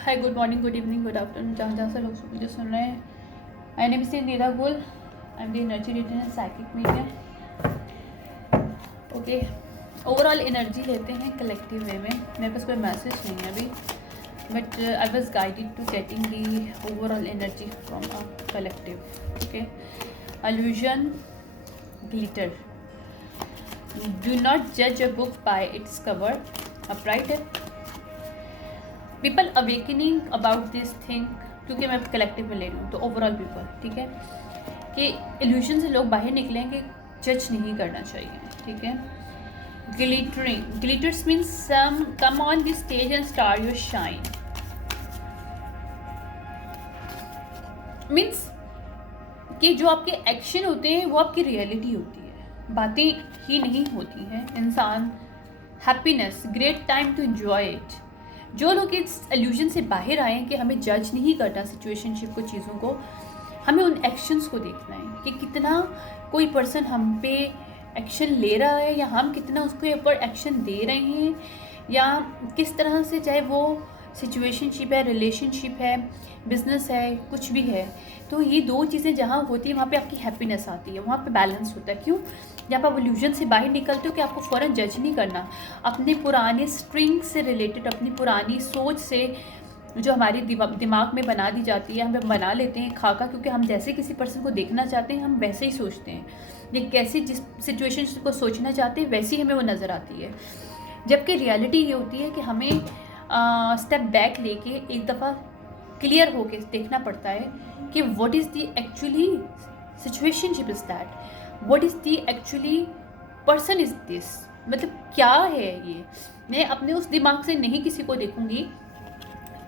हाय, good morning, good evening, good afternoon, जहाँ जहाँ से लोग मुझे सुन रहे हैं। माय नेम इज नीरा गुल। I am the energy reader and psychic medium. Okay, overall energy लेते हैं कलेक्टिव वे में। मेरे पास कोई मैसेज नहीं है अभी, but I was guided to getting the overall energy from a collective. Okay, illusion, glitter. Do not judge a book by its cover. Upright है. People awakening about this thing, क्योंकि मैं collective में ले रही हूँ तो ओवरऑल पीपल, ठीक है, कि इल्यूजन से लोग बाहर निकलेंगे, जज नहीं करना चाहिए, ठीक है. Glittering, glitters means some come on this stage and star your shine. Means कि जो आपके एक्शन होते हैं वो आपकी रियलिटी होती है, बातें ही नहीं होती हैं. इंसान happiness, great time to enjoy it. जो लोग इस इल्यूजन से बाहर आए हैं कि हमें जज नहीं करना सिचुएशनशिप को, चीज़ों को, हमें उन एक्शंस को देखना है कि कितना कोई पर्सन हम पे एक्शन ले रहा है या हम कितना उसके ऊपर एक्शन दे रहे हैं, या किस तरह से, चाहे वो सिचुएशनशिप है, रिलेशनशिप है, बिजनेस है, कुछ भी है. तो ये दो चीज़ें जहाँ होती हैं वहाँ पे आपकी हैप्पीनेस आती है, वहाँ पे बैलेंस होता है. क्यों? जब आप इल्यूजन से बाहर निकलते हो कि आपको फ़ौरन जज नहीं करना, अपने पुराने स्ट्रिंग से रिलेटेड, अपनी पुरानी सोच से जो हमारी दिमाग में बना दी जाती है, हम बना लेते हैं खाका, क्योंकि हम जैसे किसी पर्सन को देखना चाहते हैं हम वैसे ही सोचते हैं, ये कैसी जिस सिचुएशन को सोचना चाहते हैं वैसी हमें वो नज़र आती है. जबकि रियलिटी ये होती है कि हमें स्टेप बैक लेके एक दफ़ा क्लियर होके देखना पड़ता है कि what is the actually situationship is that, what is the actually person is this. मतलब क्या है ये. मैं अपने उस दिमाग से नहीं किसी को देखूंगी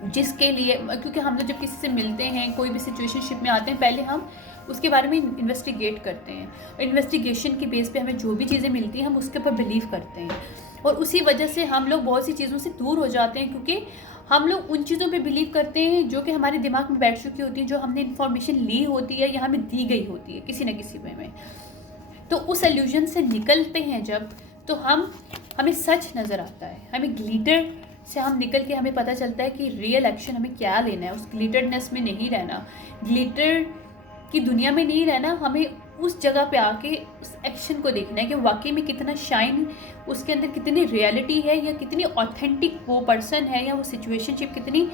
जिसके लिए, क्योंकि हम लोग जब किसी से मिलते हैं, कोई भी सिचुएशनशिप में आते हैं, पहले हम उसके बारे में इन्वेस्टिगेट करते हैं. इन्वेस्टिगेशन की बेस पे हमें जो भी चीज़ें मिलती हैं हम उसके ऊपर बिलीव करते हैं, और उसी वजह से हम लोग बहुत सी चीज़ों से दूर हो जाते हैं, क्योंकि हम लोग उन चीज़ों पे बिलीव करते हैं जो कि हमारे दिमाग में बैठ चुकी होती हैं, जो हमने इन्फॉर्मेशन ली होती है या हमें दी गई होती है किसी न किसी वे में. तो उस इल्यूजन से निकलते हैं जब, तो हमें सच नज़र आता है, हमें ग्लिटर से हम निकल के हमें पता चलता है कि रियल एक्शन हमें क्या लेना है. उस ग्लिटरनेस में नहीं रहना, ग्लिटर की दुनिया में नहीं रहना, हमें उस जगह पे आके उस एक्शन को देखना है कि वाकई में कितना शाइन उसके अंदर, कितनी रियलिटी है, या कितनी ऑथेंटिक वो पर्सन है, या वो सिचुएशनशिप कितनी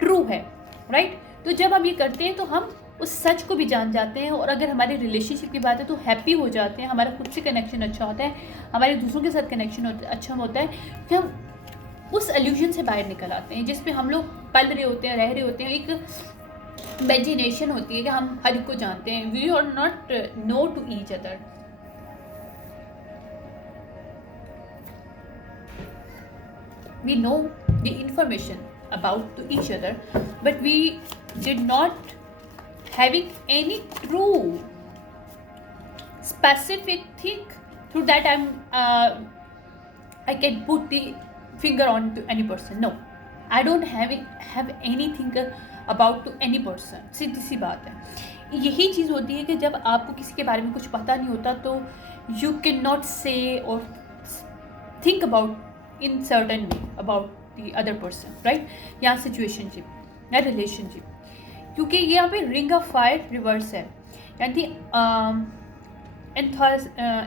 ट्रू है. राइट. तो जब हम ये करते हैं तो हम उस सच को भी जान जाते हैं, और अगर हमारी रिलेशनशिप की बात है तो हैप्पी हो जाते हैं, हमारा खुद से कनेक्शन अच्छा होता है, हमारे दूसरों के साथ कनेक्शन अच्छा होता है, कि हम उस इल्यूजन से बाहर निकल आते हैं जिसमें हम लोग पल रहे होते हैं, रह रहे होते हैं. एक इमेजिनेशन होती है कि हम हर एक को जानते हैं. We are not know to each other. We know the information about to each other, but we did not having any true specific thing through that I can put the finger on to any person. No, I don't have anything about to any person. सीधी सी बात है. यही चीज़ होती है कि जब आपको किसी के बारे में कुछ पता नहीं होता तो you cannot say or think about in certain way about the other person, right? यहाँ सिचुएशनशिप या रिलेशनशिप, क्योंकि ये यहाँ पे रिंग ऑफ फायर रिवर्स है, यानी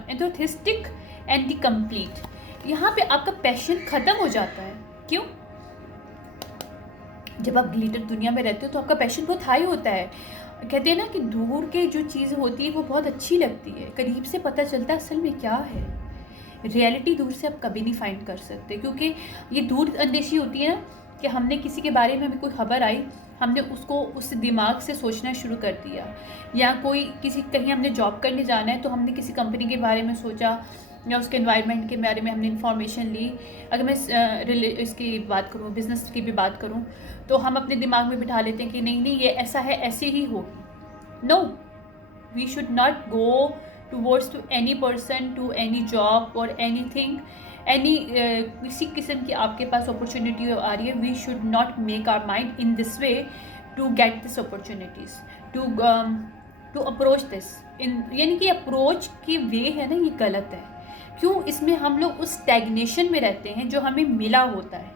एंथोथिस्टिक एंड द कंप्लीट. यहाँ पे आपका पैशन ख़त्म हो जाता है. क्यों? जब आप ग्लिटर दुनिया में रहते हो तो आपका पैशन बहुत हाई होता है. कहते हैं ना कि दूर के जो चीज़ होती है वो बहुत अच्छी लगती है, करीब से पता चलता है असल में क्या है. रियलिटी दूर से आप कभी नहीं फाइंड कर सकते, क्योंकि ये दूर अंदेशी होती है ना, कि हमने किसी के बारे में, हमें कोई खबर आई, हमने उसको उस दिमाग से सोचना शुरू कर दिया, या कोई किसी कहीं हमने जॉब करने जाना है तो हमने किसी कंपनी के बारे में सोचा, या उसके एनवायरनमेंट के बारे में हमने इन्फॉर्मेशन ली. अगर मैं इसकी बात करूँ, बिज़नेस की भी बात करूँ, तो हम अपने दिमाग में बिठा लेते हैं कि नहीं नहीं ये ऐसा है, ऐसे ही होगी. No, we should not go towards to any person, to any job or anything, any किसी किस्म की आपके पास अपॉर्चुनिटी आ रही है, we should not make our mind in this way to get this opportunities, to approach this in, यानी कि approach की वे है ना, ये गलत है. क्यों? इसमें हम लोग उस स्टैग्नेशन में रहते हैं जो हमें मिला होता है.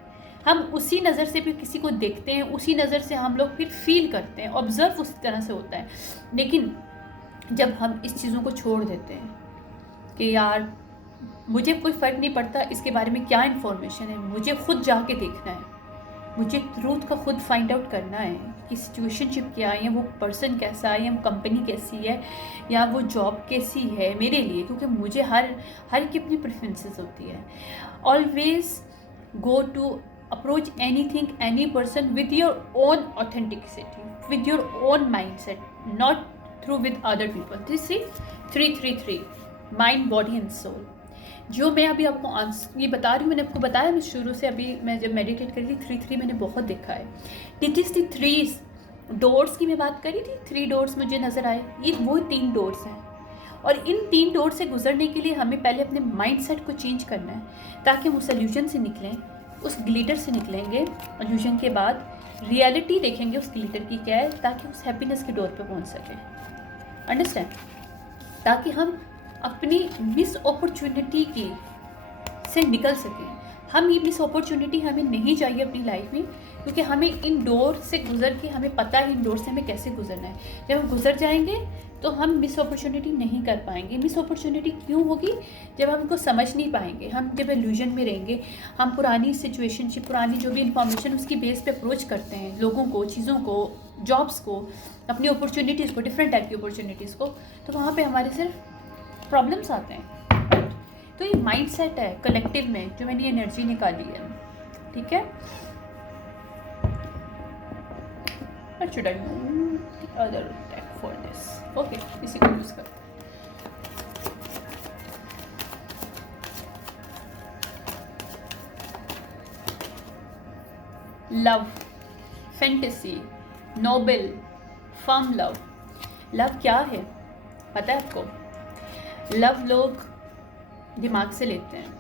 हम उसी नज़र से फिर किसी को देखते हैं, उसी नज़र से हम लोग फिर फील करते हैं, ऑब्ज़र्व उसी तरह से होता है। लेकिन जब हम इस चीज़ों को छोड़ देते हैं कि यार मुझे कोई फ़र्क नहीं पड़ता इसके बारे में क्या इन्फॉर्मेशन है, मुझे खुद जाके देखना है, मुझे ट्रूथ का खुद फाइंड आउट करना है कि सिचुएशनशिप क्या है, या वो पर्सन कैसा है, या वो कंपनी कैसी है, या वो जॉब कैसी है मेरे लिए, क्योंकि मुझे हर की अपनी प्रेफरेंसेस होती है। Always go to approach anything any person with your own authenticity, with your own mind set, not through with other people. This is 333 mind, body and soul. जो मैं अभी आपको ये बता रही हूँ, मैंने आपको बताया मैं शुरू से, अभी मैं जब मेडिटेट कर रही थी 3 मैंने बहुत देखा है। दिट इज द 3 डोर्स की मैं बात करी थी, 3 डोर्स मुझे नज़र आए, ये वो 3 डोर्स हैं। और इन 3 डोर से गुजरने के लिए हमें पहले अपने माइंड सेट को चेंज करना है ताकि हम उस एल्यूजन से निकलें, उस ग्लिटर से निकलेंगे। एल्यूजन के बाद रियलिटी देखेंगे उस ग्लिटर की क्या है, ताकि उस हैप्पीनेस के डोर पे पहुंच सकें। अंडरस्टैंड? ताकि हम अपनी मिस अपॉर्चुनिटी की से निकल सकें। हम ये मिस अपॉर्चुनिटी हमें नहीं चाहिए अपनी लाइफ में, क्योंकि हमें इन डोर से गुजर के हमें पता है इन डोर से हमें कैसे गुजरना है। जब हम गुजर जाएंगे तो हम मिस अपॉर्चुनिटी नहीं कर पाएंगे। मिस अपॉर्चुनिटी क्यों होगी? जब हम उनको समझ नहीं पाएंगे, हम जब इल्यूजन में रहेंगे, हम पुरानी सिचुएशनशिप, पुरानी जो भी इंफॉर्मेशन उसकी बेस पे अप्रोच करते हैं लोगों को, चीज़ों को, जॉब्स को, अपनी अपॉर्चुनिटीज़ को, डिफरेंट टाइप की अपॉर्चुनिटीज़ को, तो वहाँ पे हमारे सिर्फ प्रॉब्लम्स आते हैं। तो ये माइंड सेट है कलेक्टिव में जो मैंने एनर्जी निकाली है, ठीक है। should I move the other deck for this? Okay, इसी को यूज कर। Love, fantasy, noble, firm love. Love क्या है पता है आपको? लव लोग दिमाग से लेते हैं,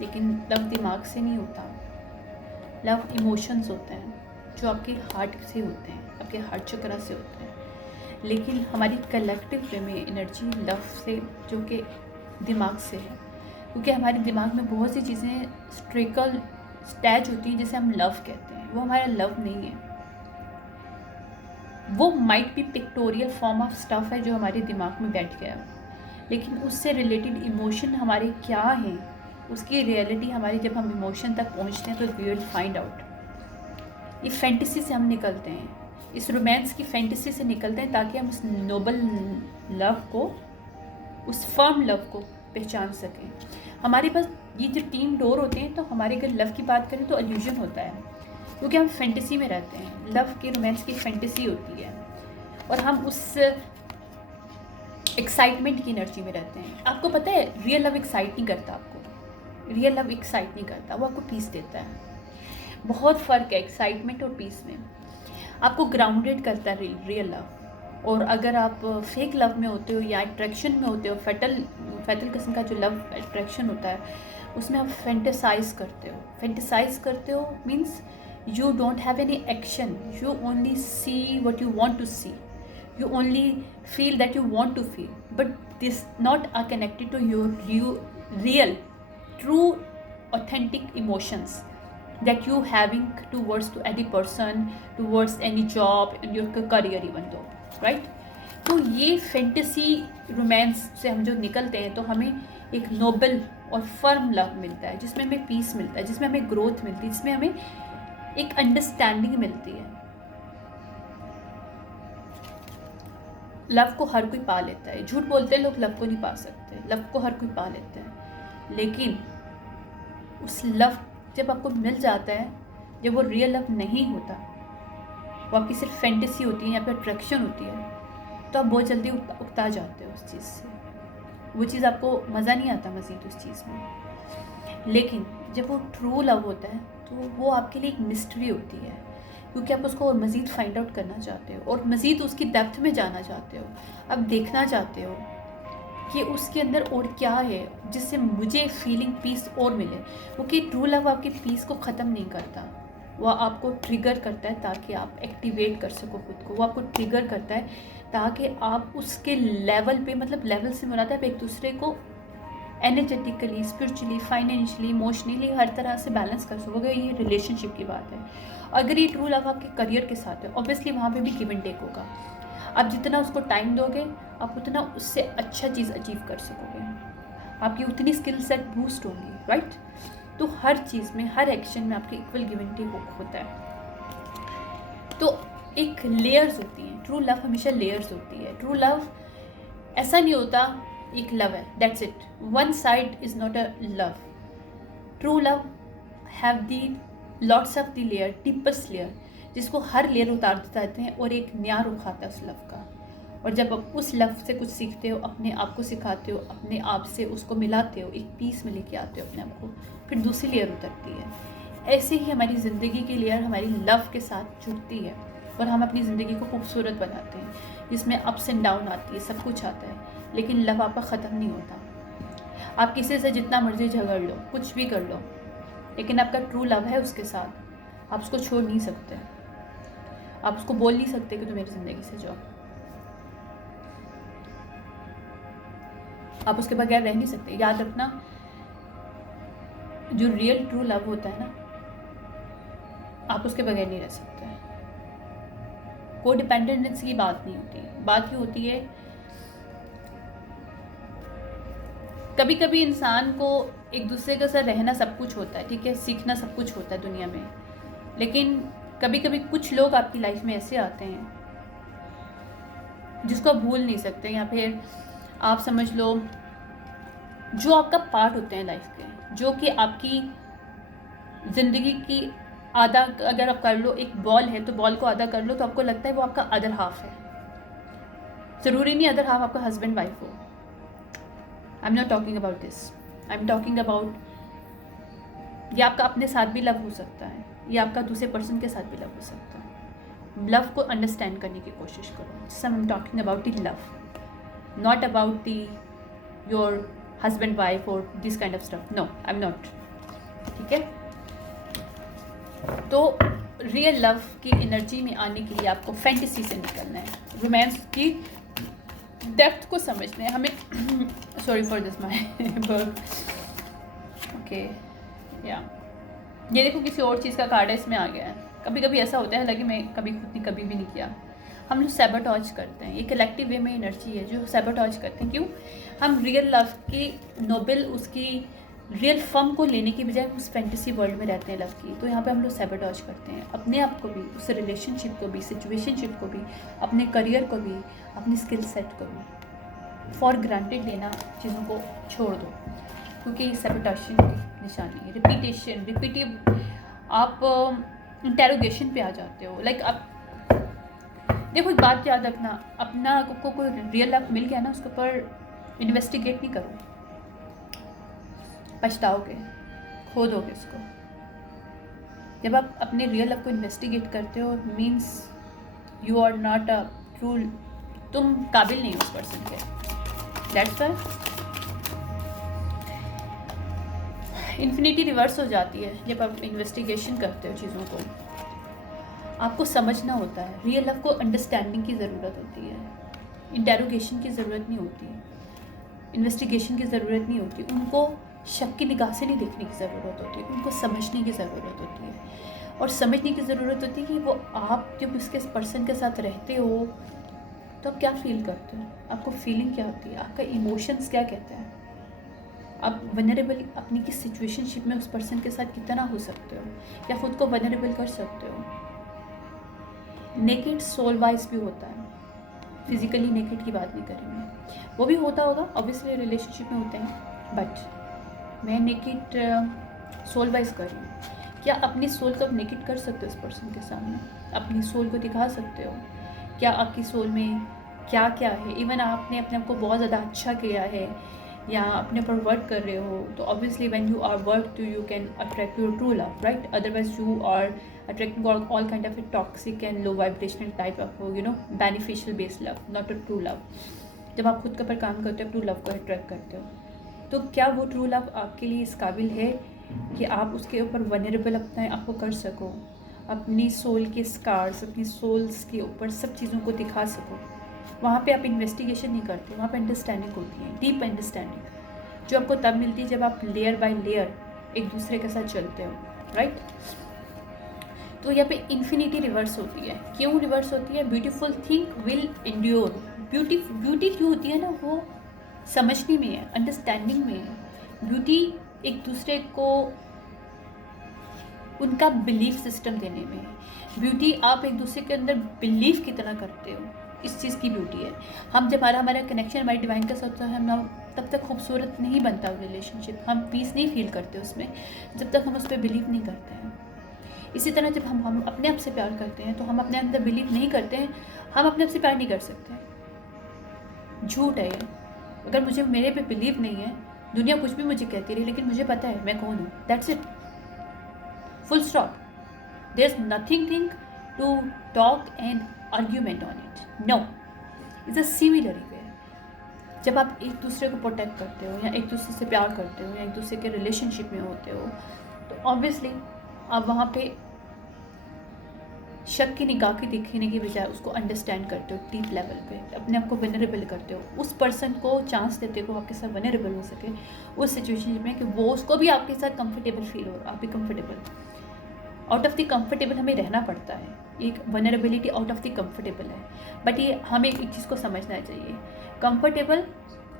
लेकिन लव दिमाग से नहीं होता। लव इमोशंस होते हैं जो आपके हार्ट से होते हैं, आपके हार्ट चक्रा से होते हैं। लेकिन हमारी कलेक्टिव वे में एनर्जी लव से, जो कि दिमाग से है, क्योंकि हमारे दिमाग में बहुत सी चीज़ें स्ट्रिकल स्टैच होती हैं जिसे हम लव कहते हैं। वो हमारा लव नहीं है, वो might be pictorial form of stuff है जो हमारे दिमाग में बैठ गया है। लेकिन उससे रिलेटेड इमोशन हमारे क्या हैं, उसकी रियलिटी हमारी, जब हम इमोशन तक पहुंचते हैं तो वी विल फाइंड आउट। ये फैंटेसी से हम निकलते हैं, इस रोमांस की फैंटेसी से निकलते हैं, ताकि हम उस नोबल लव को, उस फर्म लव को पहचान सकें। हमारे पास ये जो 3 डोर होते हैं, तो हमारे अगर लव की बात करें तो इल्यूजन होता है, क्योंकि हम फैंटेसी में रहते हैं। लव की, रोमांस की फैंटेसी होती है और हम उस एक्साइटमेंट की एनर्जी में रहते हैं। आपको पता है रियल लव एक्साइट नहीं करता, आपको रियल लव एक्साइट नहीं करता, वो आपको पीस देता है। बहुत फ़र्क है एक्साइटमेंट और पीस में। आपको ग्राउंडेड करता है रियल लव। और अगर आप फेक लव में होते हो या अट्रैक्शन में होते हो, फैटल किस्म का जो लव अट्रैक्शन होता है, उसमें आप फेंटेसाइज करते हो means you don't have any action, you only see what you want to see, you only feel that you want to feel, but this not are connected to your real, true, authentic emotions that you having towards to any person, towards any job and your career even though, right? तो ये fantasy romance से हम जो निकलते हैं, तो हमें एक नोबल और फर्म लव मिलता है, जिसमें हमें पीस मिलता है, जिसमें हमें ग्रोथ मिलती है, जिसमें हमें एक अंडरस्टैंडिंग मिलती है। लव को हर कोई पा लेता है। झूठ बोलते हैं लोग, लव को नहीं पा सकते। लव को हर कोई पा लेता है, लेकिन उस लव जब आपको मिल जाता है, जब वो रियल लव नहीं होता, वो आपकी सिर्फ फैंटेसी होती है या फिर अट्रैक्शन होती है, तो आप बहुत जल्दी उकता जाते हो उस चीज़ से। वो चीज़ आपको मज़ा नहीं आता मज़ीद उस चीज़ में। लेकिन जब वो ट्रू लव होता है, तो वो आपके लिए एक मिस्ट्री होती है, क्योंकि आप उसको और मज़ीद फाइंड आउट करना चाहते हो और मज़ीद उसकी डेप्थ में जाना चाहते हो। अब देखना चाहते हो कि उसके अंदर और क्या है जिससे मुझे फीलिंग पीस और मिले, क्योंकि ट्रू लव आपके पीस को ख़त्म नहीं करता, वह आपको ट्रिगर करता है ताकि आप एक्टिवेट कर सको खुद को। वो आपको ट्रिगर करता है ताकि आप उसके लेवल पे, मतलब लेवल से मुराद है आप एक दूसरे को एनर्जेटिकली, स्पिरिचुअली, फाइनेंशियली, इमोशनली हर तरह से बैलेंस कर सकोगे। ये रिलेशनशिप की बात है। अगर ये ट्रू लव आपके करियर के साथ है, ऑब्वियसली वहाँ पे भी गिव एंड टेक होगा। आप जितना उसको टाइम दोगे, आप उतना उससे अच्छा चीज़ अचीव कर सकोगे, आपकी उतनी स्किल सेट बूस्ट होंगी, राइट। तो हर चीज़ में, हर एक्शन में आपके इक्वल गिव एंड टेक होता है। तो एक लेयर्स होती हैं, ट्रू लव हमेशा लेयर्स होती है। ट्रू लव ऐसा नहीं होता एक लव है, that's it, one side is not a love. True love have the lots of the layer, deepest layer, जिसको हर लेयर उतार देते हैं और एक नया रुख आता है उस लव का। और जब आप उस लव से कुछ सीखते हो, अपने आप को सिखाते हो, अपने आप से उसको मिलाते हो, एक पीस में लेके आते हो अपने आप को, फिर दूसरी लेयर उतरती है। ऐसे ही हमारी ज़िंदगी की लेयर हमारी लव के साथ जुड़ती है और हम अपनी ज़िंदगी को खूबसूरत बनाते हैं, जिसमें अप्स एंड डाउन आती है, सब कुछ आता है, लेकिन लव आपका ख़त्म नहीं होता। आप किसी से जितना मर्जी झगड़ लो, कुछ भी कर लो, लेकिन आपका ट्रू लव है उसके साथ, आप उसको छोड़ नहीं सकते। आप उसको बोल नहीं सकते कि तुम मेरी ज़िंदगी से जाओ, आप उसके बगैर रह नहीं सकते। याद रखना, जो रियल ट्रू लव होता है ना, आप उसके बगैर नहीं रह सकते। कोई डिपेंडेंसी की बात नहीं होती, बात ये होती है कभी कभी इंसान को एक दूसरे के साथ रहना सब कुछ होता है, ठीक है, सीखना सब कुछ होता है दुनिया में, लेकिन कभी कभी कुछ लोग आपकी लाइफ में ऐसे आते हैं जिसको आप भूल नहीं सकते, या फिर आप समझ लो जो आपका पार्ट होते हैं लाइफ के, जो कि आपकी ज़िंदगी की आधा अगर आप कर लो, एक बॉल है तो बॉल को आधा कर लो तो आपको लगता है वो आपका अदर हाफ है। ज़रूरी नहीं अदर हाफ आपका हस्बैंड वाइफ हो। आई am not talking about this, I am talking about ये आपका अपने साथ भी लव हो सकता है, ये आपका दूसरे पर्सन के साथ भी लव हो सकता है। लव को अंडरस्टैंड करने की कोशिश करो। Some I am talking about the love, not about the your husband wife और this kind of stuff, no I am not, ठीक है। तो रियल लव की एनर्जी में आने के लिए आपको फैंटेसी से निकलना है, रोमांस की डेप्थ को समझना है हमें। Sorry for this my bird, okay या ये देखो किसी और चीज़ का कार्ड है, इसमें आ गया है। कभी कभी ऐसा होता है, हालांकि मैं कभी खुद ने कभी भी नहीं किया, हम लोग सैबोटॉज करते हैं। ये कलेक्टिव वे में एनर्जी है जो सैबोटॉज करते हैं। क्यों? हम रियल लव की नोबल, उसकी रियल फॉर्म को लेने की बजाय उस फैंटेसी वर्ल्ड में रहते हैं लव की। तो यहाँ पे हम लोग सैबोटॉज करते हैं अपने आप को भी, उस रिलेशनशिप को भी, सिचुएशनशिप को भी, अपने करियर को भी, अपनी स्किल सेट को भी। फॉर ग्रांटेड लेना चीज़ों को छोड़ दो, क्योंकि सैबोटेशन की निशानी है। रिपीटिव आप इंटेरोगेशन पे आ जाते हो। लाइक आप देखो, एक बात याद रखना, अपना आपको कोई रियल लव मिल गया ना, उसके ऊपर इन्वेस्टिगेट नहीं करो, पछताओगे, खो दोगे उसको। जब आप अपने रियल लव को इन्वेस्टिगेट करते हो, means you are not a true, तुम काबिल नहीं हो उस पर्सन के। दैट्स व्हाई इन्फिनिटी रिवर्स हो जाती है जब आप इन्वेस्टिगेशन करते हो चीज़ों को। आपको समझना होता है, रियल लव को अंडरस्टैंडिंग की ज़रूरत होती है, इंटेरोगेशन की ज़रूरत नहीं होती, इन्वेस्टिगेशन की ज़रूरत नहीं होती, उनको शक की निगाह से नहीं देखने की ज़रूरत होती, उनको समझने की ज़रूरत होती है। और समझने की ज़रूरत होती है कि वो आप जब उसके पर्सन के साथ रहते हो तो आप क्या फील करते हो, आपको फीलिंग क्या होती है, आपका इमोशंस क्या कहता है, आप वनरेबल अपनी किस सिचुएशनशिप में उस पर्सन के साथ कितना हो सकते हो, या ख़ुद को वनरेबल कर सकते हो। नेकेड सोल वाइज भी होता है, फिजिकली नेकेड की बात नहीं करेंगे, वो भी होता होगा, ऑब्वियसली रिलेशनशिप में होते हैं, बट मैं नेकेड सोल वाइज कर रही हूँ। क्या अपनी सोल को आप नेकेड कर सकते हो उस पर्सन के सामने, अपनी सोल को दिखा सकते हो, क्या आपकी सोल में क्या क्या है। इवन आपने अपने आप को बहुत ज़्यादा अच्छा किया है या अपने ऊपर वर्क कर रहे हो, तो obviously when you are work to you can attract your true love, right. Otherwise you are attracting all kind of a toxic and low vibrational type of beneficial based love, not a true love। जब आप खुद के ऊपर काम करते हो, true love को attract करते हो, तो क्या वो ट्रू लव आपके लिए इस काबिल है कि आप उसके ऊपर वनरेबल अपने आप को कर सको, अपनी सोल के स्कार्स, अपनी सोल्स के ऊपर सब चीज़ों को दिखा सको। वहाँ पे आप इन्वेस्टिगेशन नहीं करते, वहाँ पे अंडरस्टैंडिंग होती है, डीप अंडरस्टैंडिंग। जो आपको तब मिलती है जब आप लेयर बाय लेयर एक दूसरे के साथ चलते हो, राइट। तो यहाँ पे इन्फिनिटी रिवर्स होती है। क्यों रिवर्स होती है? Beautiful thing will endure. Beauty क्यों होती है ना, वो समझने में है, अंडरस्टैंडिंग में है। ब्यूटी एक दूसरे को उनका बिलीफ सिस्टम देने में है। ब्यूटी आप एक दूसरे के अंदर बिलीफ की तरह करते हो, इस चीज़ की ब्यूटी है। हम जब हमारा कनेक्शन हमारे डिवाइन के साथ होता है, हम तब तक खूबसूरत नहीं बनता रिलेशनशिप, हम पीस नहीं फील करते उसमें जब तक हम उस पर बिलीव नहीं करते हैं। इसी तरह जब हम अपने आप से प्यार करते हैं तो हम अपने अंदर बिलीव नहीं करते हैं, हम अपने आप से प्यार नहीं कर सकते। झूठ है ये। अगर मुझे मेरे पे बिलीव नहीं है, दुनिया कुछ भी मुझे कहती रही, लेकिन मुझे पता है मैं कौन हूँ, that's it, full stop. There's nothing to talk and argument on it. No, it's a similar way. जब आप एक दूसरे को प्रोटेक्ट करते हो या एक दूसरे से प्यार करते हो या एक दूसरे के रिलेशनशिप में होते हो, तो ऑब्वियसली आप वहाँ पे शक की निगाह की दिखने की बजाय उसको अंडरस्टैंड करते हो डीप लेवल पे, अपने आप को वनरेबल करते हो, उस पर्सन को चांस देते हो आपके साथ वनरेबल हो सके उस सिचुएशन में कि वो उसको भी आपके साथ कंफर्टेबल फील हो, आप भी comfortable. Out of the comfortable हमें रहना पड़ता है, एक vulnerability out of the comfortable है। बट ये हमें एक चीज़ को समझना चाहिए, कंफर्टेबल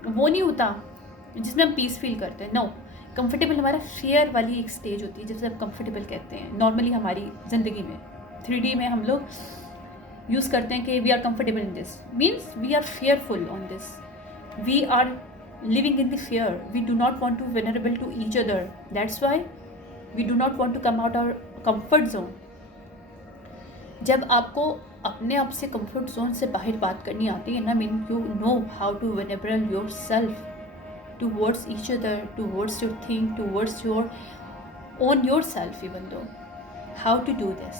वो नहीं होता जिसमें हम पीस फील करते हैं। नो, कंफर्टेबल हमारा फेयर वाली एक स्टेज होती है जिसे हम कंफर्टेबल कहते हैं। नॉर्मली हमारी ज़िंदगी में 3D में हम लोग यूज़ करते हैं कि we are comfortable in this, means we are fearful on this, we are living in the fear, we do not want to vulnerable to each other, that's why we do not want to come out our comfort zone. जब आपको अपने आप से comfort zone से बाहर बात करनी आती है ना, mean you know how to vulnerable yourself towards each other, towards your thing, towards your own yourself, even though how to do this,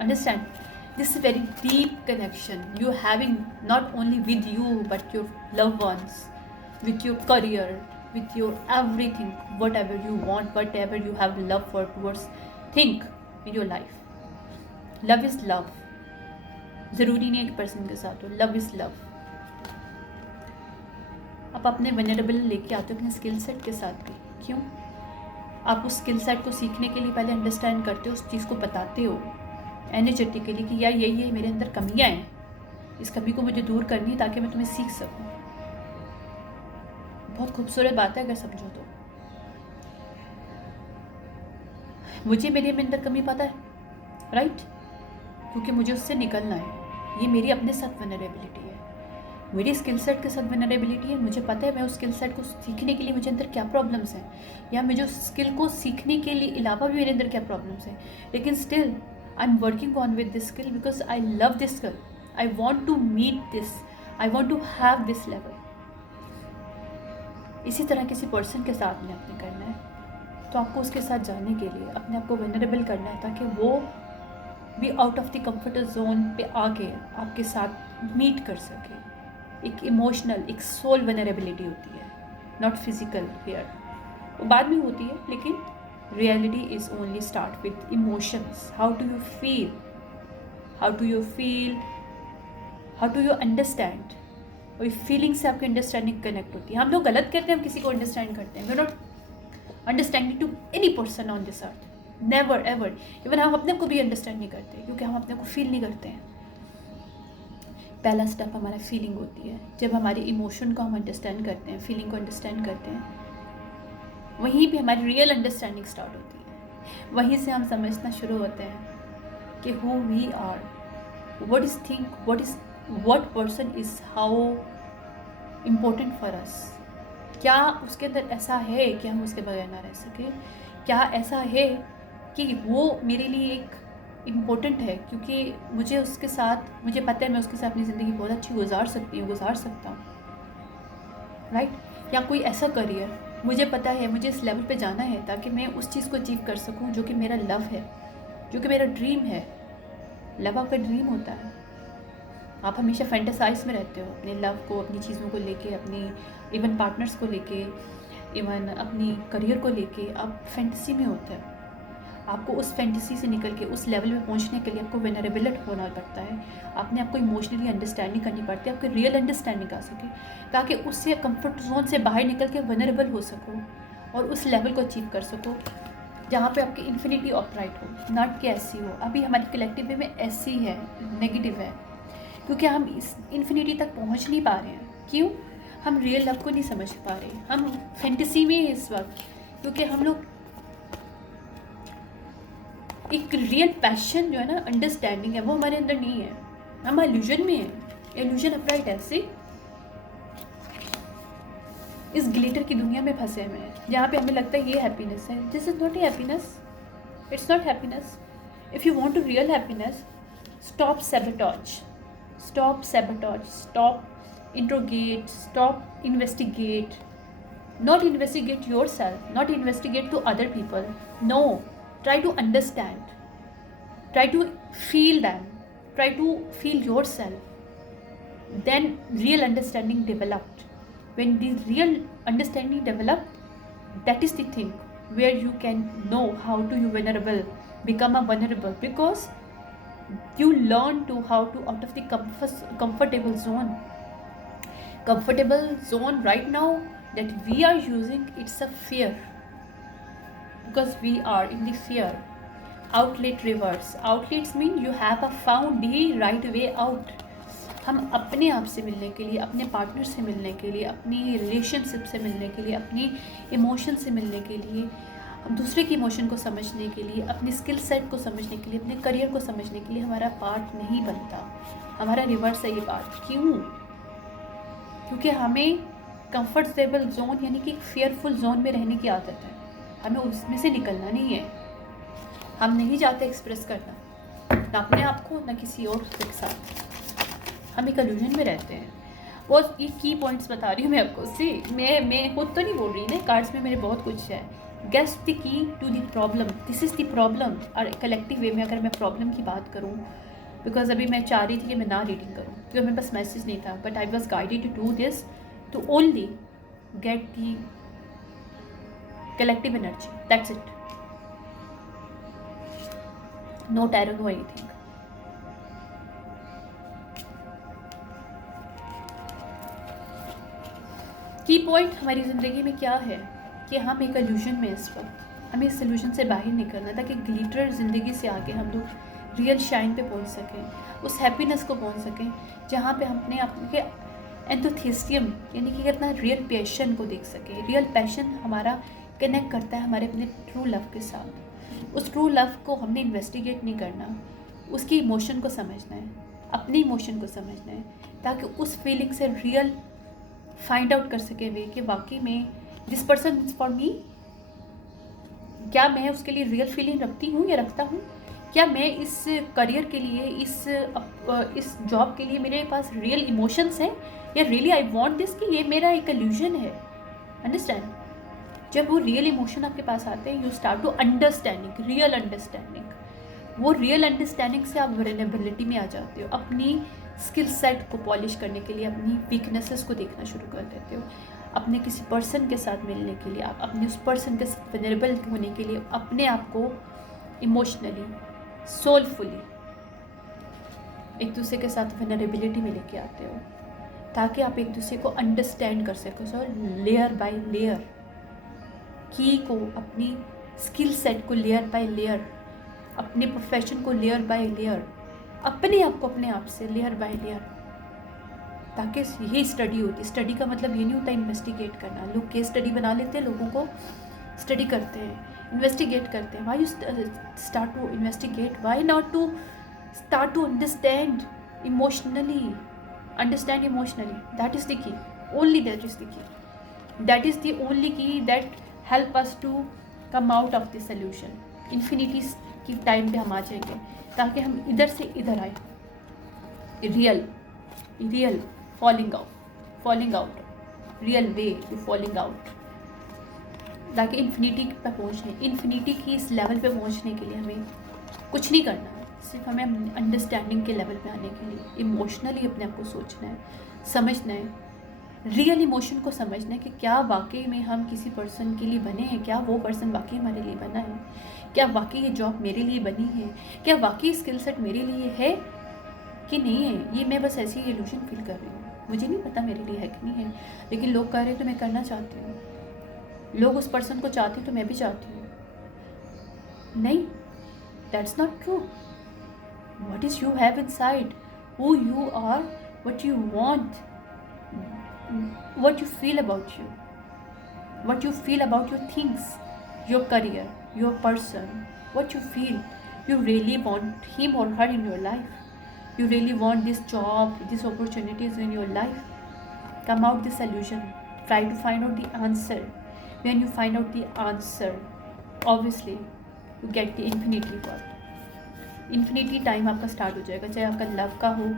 understand, this is very deep connection you having not only with you but your loved ones, with your career, with your everything, whatever you want, whatever you have love for towards think in your life. Love is love, ज़रूरी नहीं एक person के साथ हो, love is love। आप अपने vulnerable लेके आते हो अपने स्किल सेट के साथ भी। क्यों? आप उस स्किल सेट को सीखने के लिए पहले अंडरस्टैंड करते हो, उस चीज़ को बताते हो एनर्जेटिकली कि यार ये मेरे अंदर कमियां हैं, इस कमी को मुझे दूर करनी है ताकि मैं तुम्हें सीख सकूं। बहुत खूबसूरत बात है अगर समझो तो। मुझे मेरे अंदर कमी पता है, राइट, क्योंकि मुझे उससे निकलना है। ये मेरी अपने साथ वनरेबिलिटी है, मेरी स्किल सेट के साथ वनरेबिलिटी है। मुझे पता है मैं उस स्किल सेट को सीखने के लिए मुझे अंदर क्या प्रॉब्लम्स हैं, या मुझे उस स्किल को सीखने के लिए अलावा भी मेरे अंदर क्या प्रॉब्लम्स हैं, लेकिन still I am working on with this skill because I love this skill, I want to meet this, I want to have this level. इसी तरह किसी पर्सन के साथ में आपने करना है, तो आपको उसके साथ जाने के लिए अपने आप को वनरेबल करना है ताकि वो भी out of the comfort zone पे आके आपके साथ मीट कर सके। एक इमोशनल, एक सोल वनरेबिलिटी होती है, नॉट फिजिकल हियर, वो बाद में होती है, लेकिन reality is only start with emotions. How do you feel, how do you feel, how do you understand, और फीलिंग से आपकी अंडरस्टैंडिंग कनेक्ट होती है। हम लोग गलत करते हैं, हम किसी को अंडरस्टैंड करते हैं, we are not understanding to any person on this earth, never ever. Even हम अपने को भी अंडरस्टैंड नहीं करते क्योंकि हम अपने को फील नहीं करते हैं। पहला स्टेप हमारा फीलिंग होती है। जब हमारे इमोशन को हम अंडरस्टैंड करते हैं, फीलिंग को अंडरस्टैंड करते हैं, वहीं पे हमारी रियल अंडरस्टैंडिंग स्टार्ट होती है। वहीं से हम समझना शुरू होते हैं कि who we are, what is think, what person is how important for us. क्या उसके अंदर ऐसा है कि हम उसके बगैर ना रह सकें? क्या ऐसा है कि वो मेरे लिए एक इम्पोर्टेंट है क्योंकि मुझे उसके साथ, मुझे पता है मैं उसके साथ अपनी ज़िंदगी बहुत अच्छी गुजार सकता हूँ, राइट। या कोई ऐसा करियर मुझे पता है मुझे इस लेवल पे जाना है ताकि मैं उस चीज़ को अचीव कर सकूँ जो कि मेरा लव है, जो कि मेरा ड्रीम है। लव आपका ड्रीम होता है, आप हमेशा फैंटेसाइज में रहते हो अपने लव को, अपनी चीज़ों को लेके, अपनी इवन पार्टनर्स को लेके, इवन अपनी करियर को लेके आप फैंटेसी में होते हैं। आपको उस फैंटेसी से निकल के उस लेवल पे पहुंचने के लिए आपको वेनरेबल होना पड़ता है। आपने आपको इमोशनली अंडरस्टैंडिंग करनी पड़ती है, आपको रियल अंडरस्टैंडिंग आ सके, ताकि उससे कंफर्ट जोन से बाहर निकल के वेनरेबल हो सको और उस लेवल को अचीव कर सको जहाँ पे आपकी इन्फिनिटी ऑपरेट हो, नॉट कि ऐसी हो। अभी हमारी कलेक्टिव वे में ऐसी है, नेगेटिव है, क्योंकि हम इस इन्फिनिटी तक पहुँच नहीं पा रहे हैं। क्यों? हम रियल लव को नहीं समझ पा रहे, हम फैंटेसी में हैं इस वक्त, क्योंकि हम लोग एक रियल पैशन जो है ना, अंडरस्टैंडिंग है, वो हमारे अंदर नहीं है। हम इल्यूजन में हैं। इल्यूजन अपराइट ऐसे इस ग्लिटर की दुनिया में फंसे हुए हैं जहाँ पे हमें लगता है ये हैप्पीनेस है। This is not a happiness, it's not happiness. If you want to real happiness, stop sabotage, stop interrogate, stop investigate, not investigate yourself, not investigate to other people. No, try to understand, try to feel them, try to feel yourself. Then real understanding developed. When the real understanding developed, that is the thing where you can know how to you vulnerable, become a vulnerable, because you learn to how to out of the comfortable zone right now that we are using. It's a fear, because we are in the fear. Outlet reverse, outlets mean you have a found the right way out. हम अपने आप से मिलने के लिए, अपने partner से मिलने के लिए, अपनी रिलेशनशिप से मिलने के लिए, अपनी इमोशन से मिलने के लिए, हम दूसरे की इमोशन को समझने के लिए, अपनी स्किल सेट को समझने के लिए, अपने करियर को समझने के लिए हमारा पार्ट नहीं बनता, हमारा रिवर्स है ये पार्ट। क्यों? क्योंकि हमें कंफर्टेबल जोन यानी कि फेयरफुल जोन में रहने की आदत है, हमें उसमें से निकलना नहीं है। हम नहीं चाहते एक्सप्रेस करना, ना अपने आप को, ना किसी और के साथ। हम एक इल्यूजन में रहते हैं। वो ये की पॉइंट्स बता रही हूँ मैं आपको। सी मैं खुद तो नहीं बोल रही ना, कार्ड्स में मेरे बहुत कुछ है। Guess the key to the problem, this is the problem. और कलेक्टिव वे में अगर मैं प्रॉब्लम की बात करूँ, बिकॉज अभी मैं चाह रही थी कि मैं ना रीडिंग करूँ क्योंकि मेरे पास मैसेज नहीं था, but I was guided to do this to only get the collective energy. That's it. No tarot, no anything. की पॉइंट हमारी ज़िंदगी में क्या है कि हम एक इल्यूजन में इस वक्त, हमें इस इल्यूजन से बाहर निकलना ताकि ग्लिटर ज़िंदगी से आके हम लोग रियल शाइन पे पहुंच सकें, उस हैप्पीनेस को पहुंच सकें जहाँ पे हम अपने आप के एंथुसियाज्म यानी कि कितना रियल पैशन को देख सके। रियल पैशन हमारा कनेक्ट करता है हमारे अपने ट्रू लव के साथ। उस ट्रू लव को हमने इन्वेस्टिगेट नहीं करना, उसकी इमोशन को समझना है, अपनी इमोशन को समझना है, ताकि उस फीलिंग से रियल फाइंड आउट कर सके वे कि वाकई में this person is for me. क्या मैं उसके लिए रियल फीलिंग रखती हूँ या रखता हूँ? क्या मैं इस करियर के लिए, इस जॉब के लिए मेरे पास रियल इमोशंस हैं, या रियली आई वांट दिस कि ये मेरा एक इल्यूजन है? अंडरस्टैंड? जब वो रियल इमोशन आपके पास आते हैं, you start to understanding, real understanding. वो रियल अंडरस्टैंडिंग से आप वल्नरेबिलिटी में आ जाते हो, अपनी स्किल सेट को पॉलिश करने के लिए अपनी वीकनेसेस को देखना शुरू कर देते हो। अपने किसी पर्सन के साथ मिलने के लिए, आप अपने उस पर्सन के साथ वल्नरेबल होने के लिए अपने आप को इमोशनली, सोलफुली एक दूसरे के साथ वल्नरेबिलिटी में लेके आते हो, ताकि आप एक दूसरे को अंडरस्टैंड कर सको। सो लेयर बाय लेयर की को, अपनी स्किल सेट को लेयर बाय लेयर, अपने प्रोफेशन को लेयर बाय लेयर, अपने आप को अपने आप से लेयर बाय लेयर, ताकि यही स्टडी होती। स्टडी का मतलब ये नहीं होता इन्वेस्टिगेट करना। लोग केस स्टडी बना लेते हैं, लोगों को स्टडी करते हैं, इन्वेस्टिगेट करते हैं। Why you start to investigate? Why not to start to understand emotionally? Understand emotionally. That is the key. Only that is the key. That is the only key that help us to come out of this solution. Infinity की time पे हम आ जाएंगे ताकि हम इधर से इधर आए। Real falling out, real way to falling out, ताकि इन्फिनिटी पर पहुँचने, इन्फिनिटी की इस लेवल पे पहुँचने के लिए हमें कुछ नहीं करना है। सिर्फ हमें अंडरस्टैंडिंग के लेवल पे आने के लिए इमोशनली अपने आप को सोचना है, समझना है, रियल इमोशन को समझना है कि क्या वाकई में हम किसी पर्सन के लिए बने हैं, क्या वो पर्सन वाकई हमारे लिए बना है, क्या वाकई ये जॉब मेरे लिए बनी है, क्या वाकई स्किल सेट मेरे लिए है कि नहीं है। ये मैं बस ऐसी इल्यूजन फील कर रही हूँ, मुझे नहीं पता मेरे लिए है कि नहीं है, लेकिन लोग कह रहे हैं तो मैं करना चाहती हूँ, लोग उस पर्सन को चाहते हैं तो मैं भी चाहती हूँ। नहीं, that's not true. What is you have inside, who you are, what you want, what you feel about you, what you feel about your things, your career, your person, what you feel. You really want him or her in your life, you really want this job, these opportunities in your life. Come out this illusion, try to find out the answer. When you find out the answer, obviously you get the infinity world, infinity time आपका start हो जाएगा, चाहे आपका love का हो,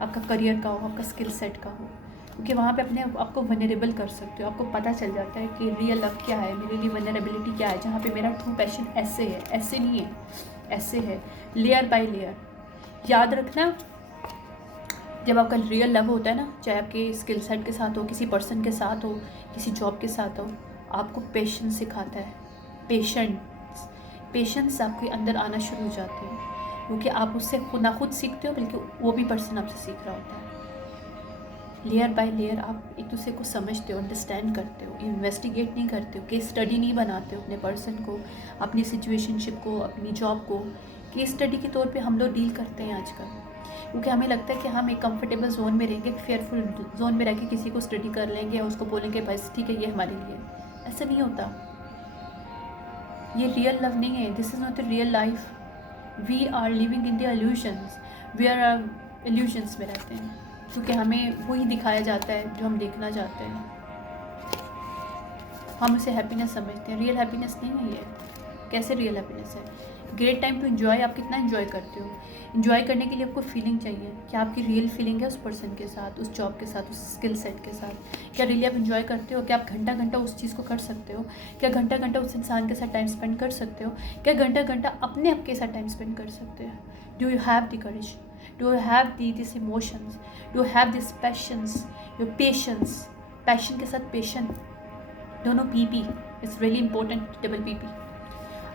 आपका career का हो, आपका स्किल सेट का हो, क्योंकि वहाँ पे अपने आपको वनरेबल कर सकते हो। आपको पता चल जाता है कि रियल लव क्या है, मेरे लिए वनरेबिलिटी क्या है, जहाँ पे मेरा ट्रू पैशन ऐसे है, ऐसे नहीं है, ऐसे है, लेयर बाय लेयर। याद रखना, जब आपका रियल लव होता है ना, चाहे आपके स्किल सेट के साथ हो, किसी पर्सन के साथ हो, किसी जॉब के साथ हो, आपको पेशेंस सिखाता है। पेशेंस आपके अंदर आना शुरू हो जाते हैं, क्योंकि आप उससे खुद ना खुद सीखते हो, बल्कि वो भी पर्सन आपसे सीख रहा होता है। लेयर बाय लेयर आप एक दूसरे को समझते हो, अंडरस्टैंड करते हो, इन्वेस्टिगेट नहीं करते हो, केस स्टडी नहीं बनाते हो अपने पर्सन को, अपनी सिचुएशनशिप को, अपनी जॉब को। केस स्टडी के तौर पे हम लोग डील करते हैं आजकल, क्योंकि हमें लगता है कि हम एक कंफर्टेबल जोन में रहेंगे, फेयरफुल जोन में रह के किसी को स्टडी कर लेंगे और उसको बोलेंगे बस ठीक है ये हमारे लिए। ऐसा नहीं होता, ये रियल लव नहीं है, this is not the real life. We are living in the illusions, we are illusions में रहते हैं, क्योंकि हमें वही दिखाया जाता है जो हम देखना चाहते हैं, हम उसे हैप्पीनेस समझते हैं। रियल हैप्पीनेस नहीं है ये। कैसे रियल हैप्पीनेस है? ग्रेट टाइम टू इन्जॉय, आप कितना इन्जॉय करते हो? इन्जॉय करने के लिए आपको फीलिंग चाहिए, क्या आपकी रियल फीलिंग है उस पर्सन के साथ, उस जॉब के साथ, उस स्किल सेट के साथ? क्या रियली आप इन्जॉय करते हो? क्या आप घंटा घंटा उस चीज़ को कर सकते हो? क्या घंटा घंटा उस इंसान के साथ टाइम स्पेंड कर सकते हो? क्या घंटा घंटा अपने आप के साथ टाइम स्पेंड कर सकते हो? Do you have the courage? Do you have these emotions? Do you have this passions? Your patience, passion के साथ patient, दोनों PP. It's really important. Double PP.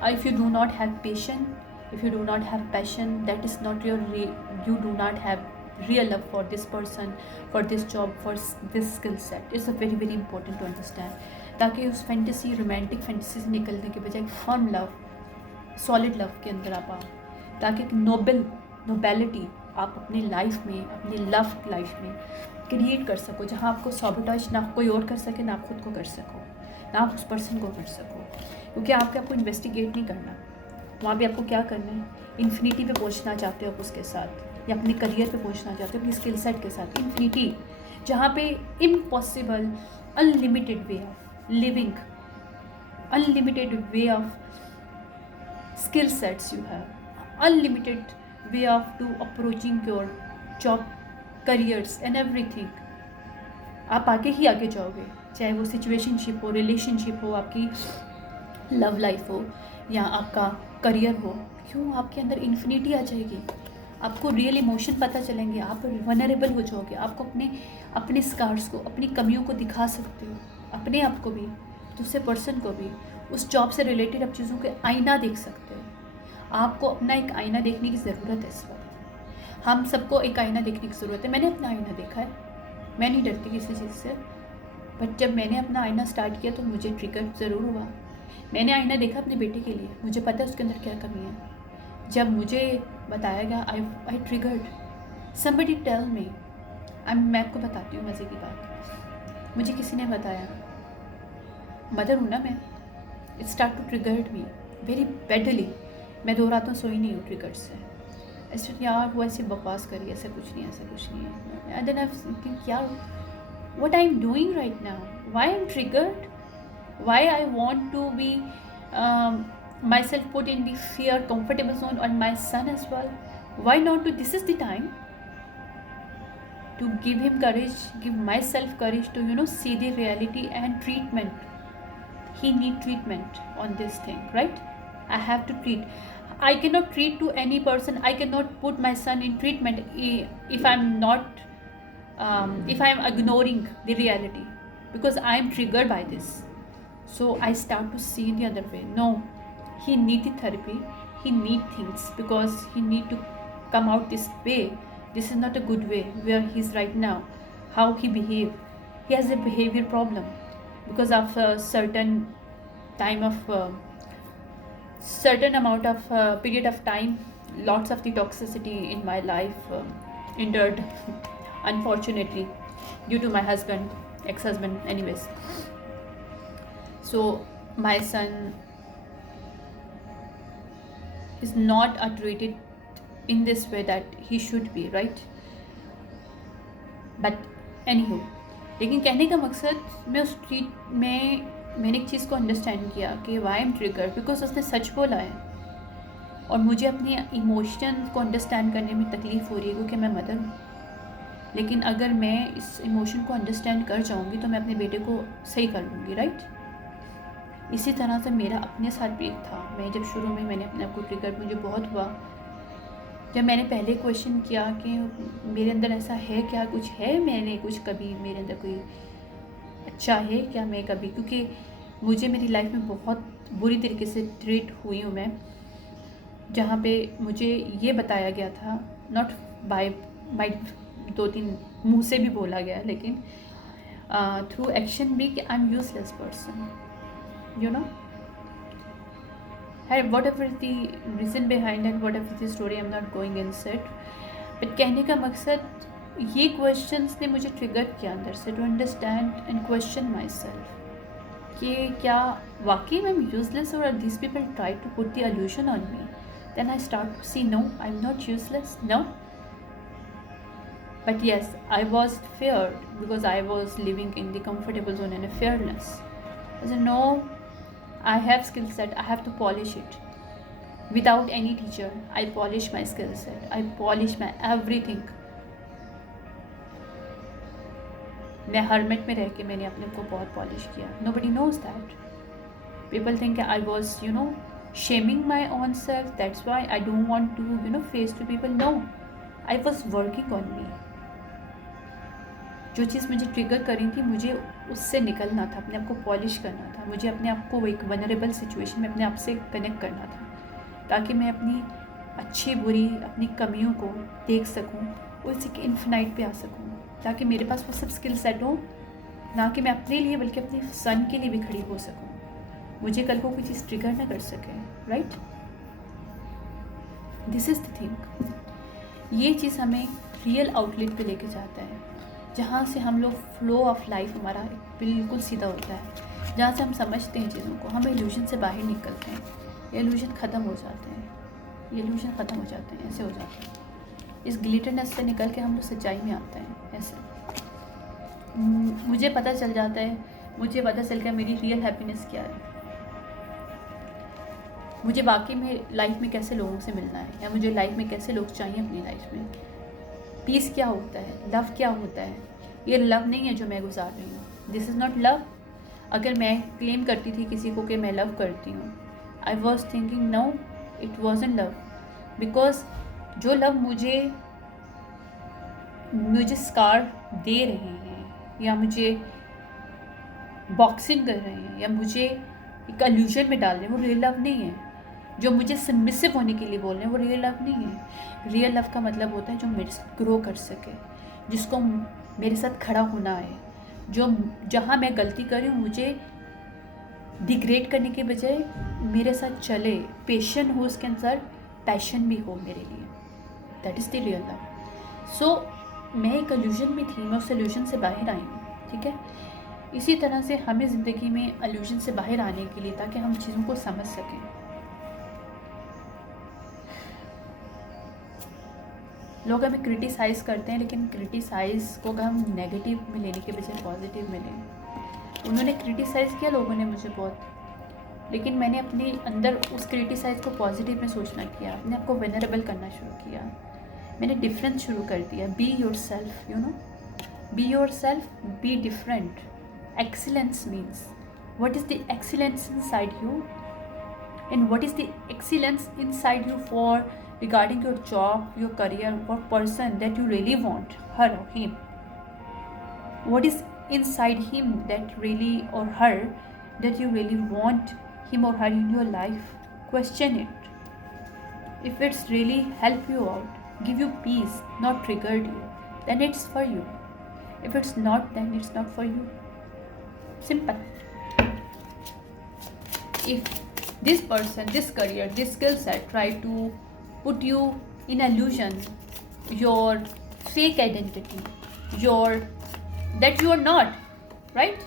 If you do not have patience, if you do not have passion, that is not your you do not have real love for this person, for this job, for this skill set. It's a very very important to understand. ताकि उस fantasy, romantic fantasy से निकलने के बजाय firm love, solid love के अंदर आप आओ, ताकि एक नोबेलिटी आप अपनी लाइफ में, अपनी लव लाइफ में क्रिएट कर सको, जहाँ आपको सैबोटेज ना कोई और कर सके, ना आप खुद को कर सको, ना आप उस पर्सन को कर सको, क्योंकि आपको इन्वेस्टिगेट नहीं करना। वहाँ भी आपको क्या करना है? इन्फिनिटी पे पहुँचना चाहते हो आप उसके साथ, या अपने करियर पे पहुँचना चाहते हो अपनी स्किल सेट के साथ। इन्फिनिटी, जहाँ पे impossible unlimited way of living, unlimited way of skill sets you have, unlimited way of to approaching your job, careers and everything. आप आगे ही आगे जाओगे, चाहे वो सिचुएशनशिप हो, रिलेशनशिप हो, आपकी लव लाइफ हो, या आपका करियर हो। क्यों? आपके अंदर इन्फिनिटी आ जाएगी, आपको रियल इमोशन पता चलेंगे, आप वनरेबल हो जाओगे, आपको अपने स्कार्स को, अपनी कमियों को दिखा सकते हो, अपने आप को भी, दूसरे पर्सन को भी। उस जॉब से रिलेटेड आप चीज़ों के आईना देख सकते हो। आपको अपना एक आईना देखने की ज़रूरत है इस वक्त। हम सबको एक आईना देखने की ज़रूरत है। मैंने अपना आईना देखा है, मैं नहीं डरती किसी चीज़ से, बट जब मैंने अपना आईना स्टार्ट किया तो मुझे ट्रिगर ज़रूर हुआ। मैंने आईना देखा अपने बेटे के लिए, मुझे पता है उसके अंदर क्या कमी है। जब मुझे बताया गया, आई ट्रिगर्ड, समबडी टेल मी। मैं आपको बताती हूँ मज़े की बात। मुझे किसी ने बताया, मदर हूँ ना मैं, it start to triggered me very badly. मैं 2 रातों सोई नहीं हूँ ट्रिगर से। ऐसे यार वो ऐसे बकवास करी, ऐसा कुछ नहीं, ऐसा कुछ नहीं है। एंड देन आई थिंक यार, what I am doing right now, why I am triggered, why I want to be myself put in the fear comfortable zone और my son as well, why not to, this is the time to give him courage, give myself courage to see the reality and treatment. He need treatment on this thing, right? I have to treat. I cannot treat to any person. I cannot put my son in treatment if I'm not if I'm ignoring the reality, because I am triggered by this. So I start to see the other way. No, he need the therapy, he need things, because he need to come out this way. This is not a good way where he's right now. How he behave, he has a behavior problem because of a certain time of certain amount of period of time. Lots of the toxicity in my life endured unfortunately due to my husband, ex-husband anyways. So my son is not treated in this way that he should be, right? But any हो, लेकिन कहने का मकसद, मैं उस treat में मैंने एक चीज़ को अंडरस्टैंड किया कि वाई एम ट्रिगर, बिकॉज उसने सच बोला है और मुझे अपने इमोशन को अंडरस्टैंड करने में तकलीफ़ हो रही है क्योंकि मैं मदर हूँ. लेकिन अगर मैं इस इमोशन को अंडरस्टैंड कर जाऊँगी तो मैं अपने बेटे को सही कर लूँगी, राइट? इसी तरह से मेरा अपने साथ भी था. मैं जब शुरू में मैंने अपने आप को ट्रिगर, मुझे बहुत हुआ जब मैंने पहले क्वेश्चन किया कि मेरे अंदर ऐसा है क्या, कुछ है, मैंने कुछ कभी मेरे अंदर कोई अच्छा है क्या, मैं कभी, क्योंकि मुझे मेरी लाइफ में बहुत बुरी तरीके से ट्रीट हुई हूँ मैं, जहाँ पे मुझे ये बताया गया था, नॉट बाय माई 2-3 मुँह से भी बोला गया, लेकिन थ्रू एक्शन भी, कि I am useless person, you know. whatever the reason behind it, whatever the story, I'm not going inside. But कहने का मकसद, ये questions ने मुझे trigger किया अंदर से, to understand and question myself कि क्या वाकई मैं useless, or these people try to put the illusion on me. Then I start to see, no, I'm not useless, no. But yes, I was feared because I was living in the comfortable zone and a fearless. I said, no, I have skill set, I have to polish it. Without any teacher, I polish my skill set, I polish my everything. मैं hermit में रह के मैंने अपने को बहुत polish किया. Nobody knows that. People think I was, shaming my own self. That's why I don't want to, face to people. No, I was working on me. जो चीज़ मुझे ट्रिगर करी थी, मुझे उससे निकलना था, अपने आप को पॉलिश करना था, मुझे अपने आप को एक वनरेबल सिचुएशन में अपने आप से कनेक्ट करना था, ताकि मैं अपनी अच्छी बुरी, अपनी कमियों को देख सकूं, उसी के इन्फिनाइट पे आ सकूं, ताकि मेरे पास वो सब स्किल सेट हो, ना कि मैं अपने लिए बल्कि अपने सन के लिए भी खड़ी हो सकूं, मुझे कल को कोई चीज़ ट्रिगर ना कर सके, right? This is the thing. ये चीज़ हमें रियल आउटलेट पे लेके जाता है, जहाँ से हम लोग फ्लो ऑफ लाइफ हमारा बिल्कुल सीधा होता है, जहाँ से हम समझते हैं चीज़ों को, हम इल्यूजन से बाहर निकलते हैं, इल्यूजन ख़त्म हो जाते हैं, इल्यूजन ख़त्म हो जाते हैं, ऐसे हो जाते हैं. इस ग्लिटरनेस से निकल के हम लोग सच्चाई में आते हैं. ऐसे मुझे पता चल जाता है, मुझे पता चल गया मेरी रियल हैप्पीनेस क्या है, मुझे बाकी में लाइफ में कैसे लोगों से मिलना है, या मुझे लाइफ में कैसे लोग चाहिए अपनी लाइफ में. पीस क्या होता है, लव क्या होता है. ये लव नहीं है जो मैं गुजार रही हूँ. This is not love. अगर मैं क्लेम करती थी किसी को कि मैं लव करती हूँ, I was thinking no, it wasn't love. Because जो लव मुझे स्कार दे रहे हैं, या मुझे बॉक्सिंग कर रहे हैं, या मुझे एक इल्यूजन में डाल रहे हैं, वो रियल लव नहीं है. जो मुझे सबमिसिव होने के लिए बोल रहे हैं, वो रियल लव नहीं है. रियल लव का मतलब होता है जो मेरे साथ ग्रो कर सके, जिसको मेरे साथ खड़ा होना है, जो जहाँ मैं गलती करी हूँ मुझे डिग्रेड करने के बजाय मेरे साथ चले, पेशेंट हो उसके अंदर, पैशन भी हो मेरे लिए. That is the real love. So मैं एक इल्यूजन में थी, मैं उस इल्यूजन से बाहर आई हूँ, ठीक है. इसी तरह से हमें ज़िंदगी में इल्यूजन से बाहर आने के लिए, ताकि हम चीज़ों को समझ सकें. लोग हमें क्रिटिसाइज़ करते हैं, लेकिन क्रिटिसाइज़ को अगर हम नेगेटिव में लेने के बजाय पॉजिटिव में लें. उन्होंने क्रिटिसाइज़ किया लोगों ने मुझे बहुत, लेकिन मैंने अपने अंदर उस क्रिटिसाइज़ को पॉजिटिव में सोचना किया, अपने आप को वेनरेबल करना शुरू किया. मैंने डिफरेंस शुरू कर दिया. Be your self, be your self, be different. Excellence means what is the excellence inside you, and what is the excellence inside you for regarding your job, your career, or person that you really want, her or him. What is inside him that really, or her, that you really want him or her in your life. question it. If it's really help you out, give you peace, not triggered you, then it's for you. If it's not, then it's not for you. Simple. If this person, this career, this skill set try to put you in illusion, your fake identity, that you are not, right?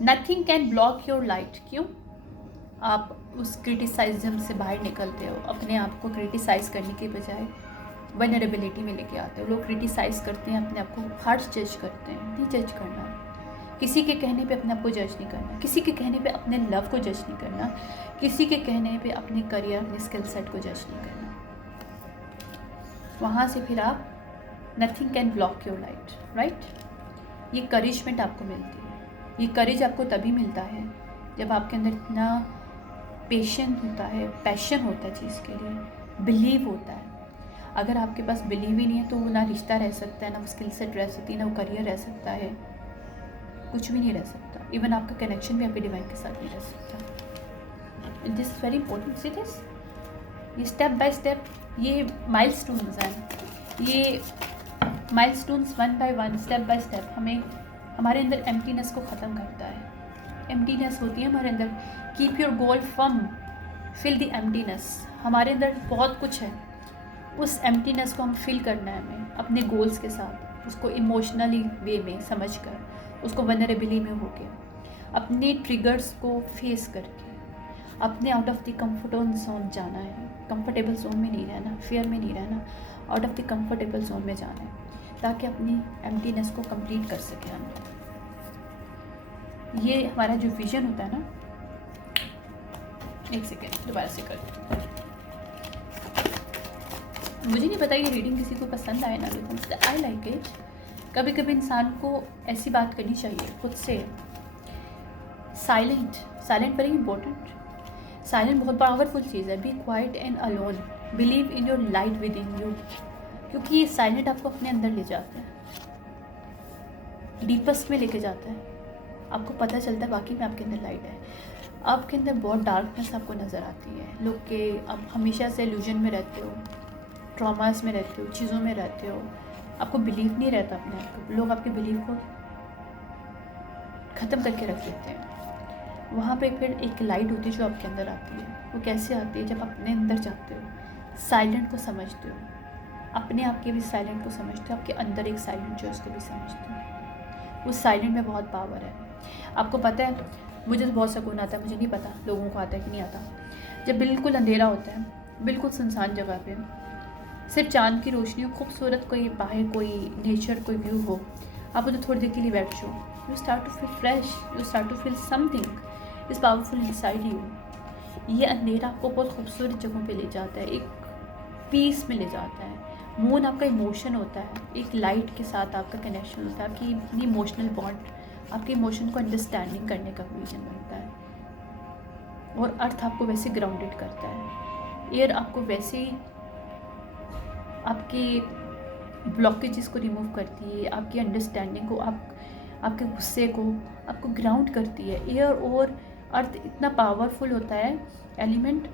Nothing can block your light. क्यों? आप उस क्रिटिसाइज्म से बाहर निकलते हो, अपने आप को क्रिटिसाइज़ करने के बजाय वनरेबिलिटी में लेके आते हो। लोग क्रिटिसाइज़ करते हैं, अपने आप को हार्श जज करते हैं। नहीं जज करना, किसी के कहने पे अपने आप को जज नहीं करना, किसी के कहने पे अपने लव को जज नहीं करना, किसी के कहने पे अपने करियर, अपने स्किल सेट को जज नहीं करना। वहाँ से फिर आप nothing can block your light, right? ये करेजमेंट आपको मिलती है। ये करेज आपको तभी मिलता है जब आपके अंदर इतना पेशेंस होता है, पैशन होता है चीज़ के लिए, बिलीव होता है। अगर आपके पास बिलीव ही नहीं है तो वो ना रिश्ता रह सकता है, ना वो स्किल सेट रह सकती है, ना वो करियर रह सकता है, कुछ भी नहीं रह सकता। इवन आपका कनेक्शन भी आपके डिवाइन के साथ नहीं रह सकता। This is very important. See this, ये स्टेप बाय स्टेप, ये माइलस्टोन्स हैं। ये milestones one by one, step by step हमें हमारे अंदर एम्प्टीनेस को ख़त्म करता है। एम्प्टीनेस होती है हमारे अंदर। Keep your goal firm, fill the emptiness. हमारे अंदर बहुत कुछ है, उस एम्प्टीनेस को हम फिल करना है हमें अपने गोल्स के साथ, उसको इमोशनली वे में समझ कर, उसको वनरेबिलिटी में होके, अपने ट्रिगर्स को फेस करके, अपने out of the comfortable zone जाना है। कंफर्टेबल जोन में नहीं रहना, फियर में नहीं रहना, out of the comfortable zone में जाना है ताकि अपनी एम्प्टीनेस को कंप्लीट कर सके हम। ये हमारा जो विजन होता है ना, एक सेकेंड दोबारा से कर, मुझे नहीं पता ये रीडिंग किसी को पसंद आए ना, लेकिन आई लाइक इट। कभी कभी इंसान को ऐसी बात करनी चाहिए खुद से। Silent very important. साइलेंट बहुत पावरफुल चीज़ है। Be quiet and alone, believe in your light within you, क्योंकि ये साइलेंट आपको अपने अंदर ले जाता है, डीपेस्ट में लेके जाता है। आपको पता चलता है वाकई में आपके अंदर लाइट है। आपके अंदर बहुत डार्कनेस आपको नज़र आती है। लोग के आप हमेशा से इल्यूजन में रहते हो, ट्रॉमास में रहते हो, चीज़ों में रहते हो, आपको बिलीव नहीं रहता अपने आप को। लोग आपके बिलीव को ख़त्म करके रख देते हैं। वहाँ पे फिर एक लाइट होती है जो आपके अंदर आती है। वो कैसे आती है? जब अपने अंदर जाते हो, साइलेंट को समझते हो, अपने आप के भी साइलेंट को समझते हो, आपके अंदर एक साइलेंट जो है उसको भी समझते हो। उस साइलेंट में बहुत पावर है। आपको पता है, मुझे तो बहुत सुकून आता है, मुझे नहीं पता लोगों को आता है कि नहीं आता। जब बिल्कुल अंधेरा होता है, बिल्कुल सुनसान जगह पे, सिर्फ चांद की रोशनी हो, खूबसूरत कोई बाहर कोई नेचर कोई व्यू हो, आप उधर थोड़ी देर के लिए बैठ जाओ, you start to feel fresh, you start to feel something is powerful inside you. ये अंधेरा आपको बहुत खूबसूरत जगहों पे ले जाता है, एक पीस में ले जाता है। मून आपका इमोशन होता है, एक लाइट के साथ आपका कनेक्शन होता है, आपकी अपनी इमोशनल बॉन्ड, आपके इमोशन को अंडरस्टैंडिंग करने का रीजन बनता है। और अर्थ आपको वैसे ग्राउंडेड करता है, एयर आपको वैसे ही आपकी ब्लॉकेजेस को रिमूव करती है, आपकी अंडरस्टैंडिंग को, आपके गुस्से को आपको ग्राउंड करती है। एयर और अर्थ इतना पावरफुल होता है एलिमेंट,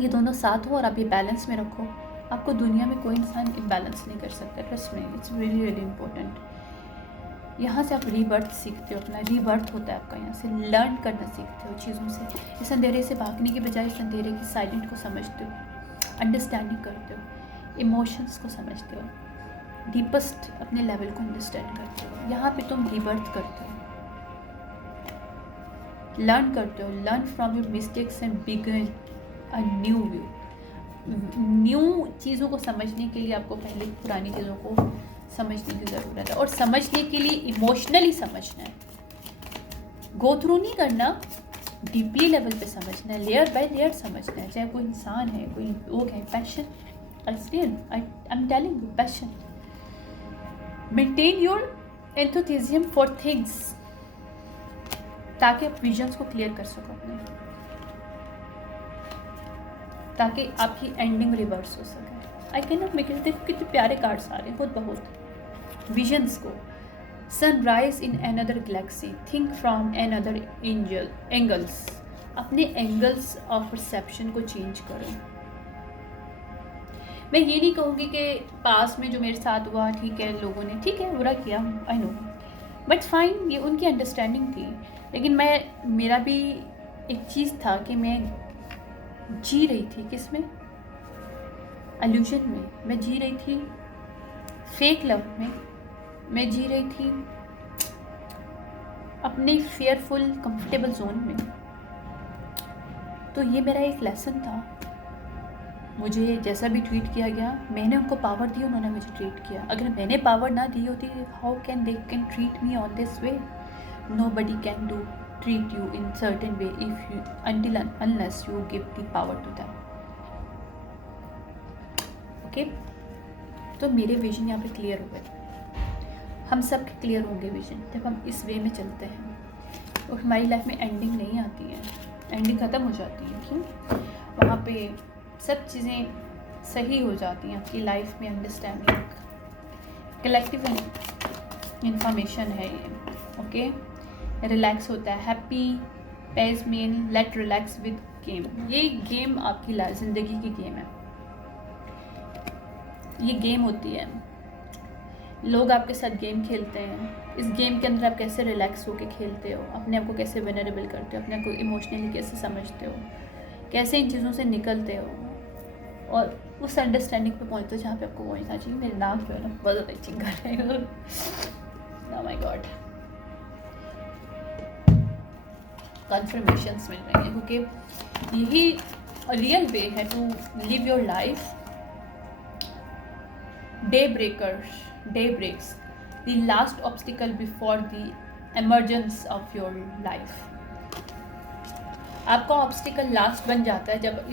ये दोनों साथ हो और आप ये बैलेंस में रखो, आपको दुनिया में कोई इंसान इम्बैलेंस नहीं कर सकता। ट्रस्ट में, इट्स रियली रियली इम्पोर्टेंट। यहाँ से आप रीबर्थ सीखते हो, अपना रीबर्थ होता है आपका। यहाँ से लर्न करना सीखते हो चीज़ों से। इस अंधेरे से भागने के बजाय इस अंधेरे की साइलेंट को समझते हो, अंडरस्टैंडिंग करते हो, इमोशंस को समझते हो, डीपेस्ट अपने लेवल को अंडरस्टैंड करते हो। यहाँ पे तुम रीबर्थ करते हो, लर्न करते हो, learn from your mistakes and begin a new view. New चीज़ों को समझने के लिए आपको पहले पुरानी चीज़ों को समझने की ज़रूरत है, और समझने के लिए इमोशनली समझना है, गो थ्रू नहीं करना, डीपली लेवल पे समझना है, लेयर बाय लेयर समझना है। चाहे कोई इंसान है, कोई लोग हैं, passion, I am telling you, passion. Maintain your enthusiasm for things, ताकि आप विजन्स को क्लियर कर सको अपने, ताकि आपकी एंडिंग रिवर्स हो सके। I can not make it. देखो कितने प्यारे कार्ड्स आ रहे हैं, बहुत विजन्स को sunrise in another Galaxy, think from another angles. अपने एंगल्स ऑफ परसेप्शन को चेंज करो। मैं ये नहीं कहूँगी कि पास में जो मेरे साथ हुआ ठीक है, लोगों ने ठीक है बुरा किया, आई नो, बट फाइन, ये उनकी अंडरस्टैंडिंग थी। लेकिन मेरा भी एक चीज़ था कि मैं जी रही थी किस में, इल्यूजन में। मैं जी रही थी फेक लव में। मैं जी रही थी अपने फेयरफुल कंफर्टेबल जोन में। तो ये मेरा एक लेसन था। मुझे जैसा भी ट्रीट किया गया, मैंने उनको पावर दी, उन्होंने मुझे ट्रीट किया। अगर मैंने पावर ना दी होती, how can they can treat me on this way? Nobody can do treat you in certain way if you unless you give the power to them. Okay, तो मेरे विजन यहाँ पे क्लियर हो गए। हम सब के क्लियर होंगे विजन जब हम इस वे में चलते हैं। और हमारी लाइफ में एंडिंग नहीं आती है, एंडिंग ख़त्म हो जाती है। क्यों? वहाँ पे सब चीज़ें सही हो जाती हैं। आपकी लाइफ में अंडरस्टैंडिंग, कलेक्टिव इंफॉर्मेशन है ये। ओके, रिलैक्स होता है, happy page mean let relax with game. ये गेम आपकी ज़िंदगी की गेम है। ये गेम होती है, लोग आपके साथ गेम खेलते हैं। इस गेम के अंदर आप कैसे रिलैक्स होकर खेलते हो, अपने आप को कैसे वेनरेबल करते हो, अपने आप को इमोशनली कैसे समझते हो, कैसे इन चीज़ों से निकलते हो और उस अंडरस्टैंडिंग पे पहुँचते हो जहाँ पे आपको पहुँचना चाहिए। मेरे नाक जो है ना बहुत ज़्यादा इचिंग कर रहे हैं। ओह माय गॉड, कन्फर्मेशंस मिल रही हैं, क्योंकि यही रियल वे है to live your life. Day breaks the last obstacle before the emergence of your life. आपका ऑब्स्टिकल लास्ट बन जाता है जब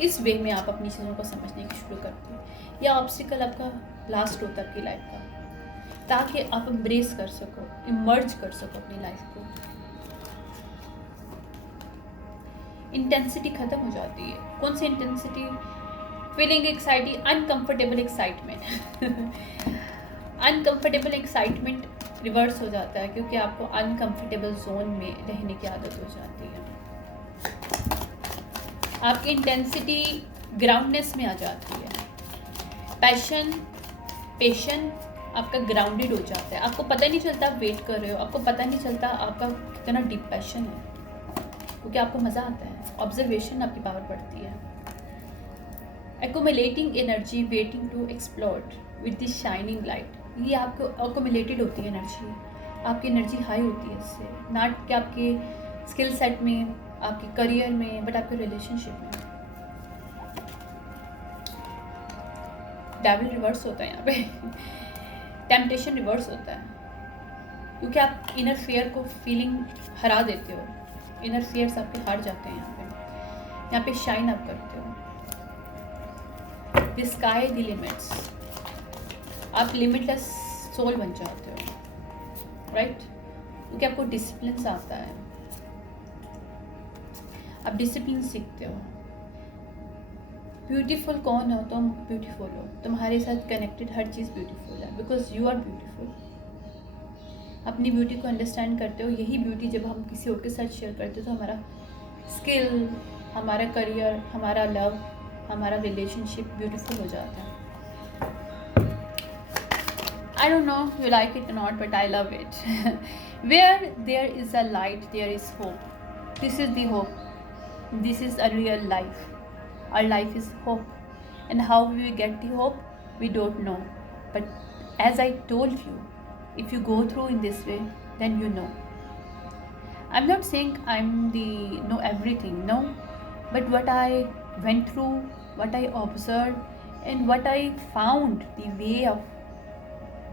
इस वे में आप अपनी चीज़ों को समझने की शुरू करते हो। या ऑब्स्टिकल आपका लास्ट होता है आपकी लाइफ का, ताकि आप एम्ब्रेस कर सको, इमर्ज कर सको अपनी लाइफ को। इंटेंसिटी ख़त्म हो जाती है। कौन सी intensity? Feeling exciting, uncomfortable excitement. Uncomfortable excitement reverse हो जाता है, क्योंकि आपको अनकंफर्टेबल जोन में रहने की आदत हो जाती है। आपकी इंटेंसिटी ग्राउंडनेस में आ जाती है। पेशन आपका ग्राउंडेड हो जाता है। आपको पता नहीं चलता आप वेट कर रहे हो, आपको पता नहीं चलता आपका कितना डीप पैशन है, क्योंकि आपको मज़ा आता है। ऑब्जर्वेशन आपकी पावर बढ़ती है। Accumulating energy waiting to explore with the shining light. ये आपको एक्यूमुलेटेड होती है एनर्जी, आपकी एनर्जी हाई होती है इससे, नॉट कि आपके स्किल सेट में, आपके करियर में, बट आपके रिलेशनशिप में। डेविल रिवर्स होता है यहाँ पे। टेम्पटेशन रिवर्स होता है, क्योंकि आप इनर फियर को फीलिंग हरा देते हो। इनर फियर्स आपके हार जाते हैं यहाँ पे शाइन आप करते हो। द स्काई द लिमिट्स, आप लिमिटलेस सोल बन जाते हो, राइट? क्योंकि आपको डिसिप्लिन आता है, आप डिसिप्लिन सीखते हो। ब्यूटीफुल कौन हो? तुम ब्यूटीफुल हो, तुम्हारे साथ कनेक्टेड हर चीज़ ब्यूटीफुल है, बिकॉज यू आर ब्यूटीफुल। अपनी ब्यूटी को अंडरस्टैंड करते हो। यही ब्यूटी जब हम किसी और के साथ शेयर करते हो तो हमारा स्किल, हमारा करियर, हमारा लव, हमारा रिलेशनशिप ब्यूटीफुल हो जाता है। I don't know you like it or not, but I love it. Where there is a light, there is hope. This is the hope. This is a real life. Our life is hope. And how we get the hope, we don't know. But as I told you, if you go through in this way, then you know. I'm not saying know everything, no. But what I went through, what I observed, and what I found, the way of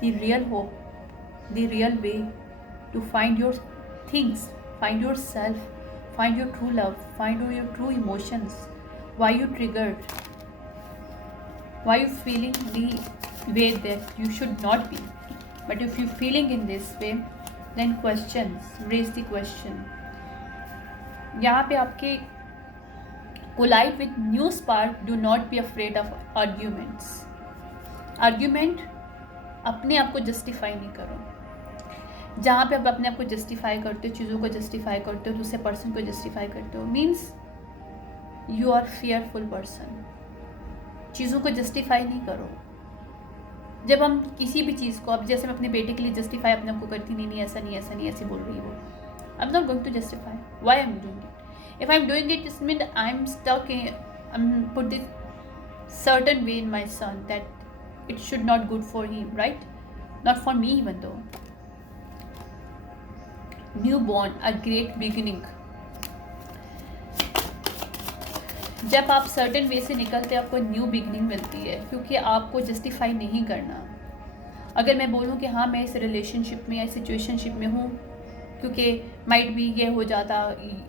the real hope, the real way to find your things, find yourself, find your true love, find your true emotions, why you triggered, why you feeling the way that you should not be. But if you're feeling in this way, then questions, raise the question. यहाँ पे आपके collide with new spark, do not be afraid of arguments. Argument अपने आप को justify नहीं करो। जहाँ पे आप अपने आप को जस्टिफाई करते हो, चीज़ों को जस्टिफाई करते हो, दूसरे पर्सन को जस्टिफाई करते हो, means you are fearful person. चीज़ों को जस्टिफाई नहीं करो। जब हम किसी भी चीज़ को, अब जैसे मैं अपने बेटे के लिए जस्टिफाई अपने आप को करती, नहीं नहीं ऐसा नहीं, ऐसा नहीं, ऐसे बोल रही है वो, I am not going to justify why I am doing it. If I am doing it, it's mean I am stuck in, I am put this certain way in my son that it should not good for him, right, not for me even though. New born, a great beginning. जब आप certain way से निकलते हैं, आपको new beginning मिलती है, क्योंकि आपको जस्टिफाई नहीं करना। अगर मैं बोलूँ कि हाँ मैं इस रिलेशनशिप में या सिचुएशनशिप में हूँ क्योंकि माइट भी ये हो जाता,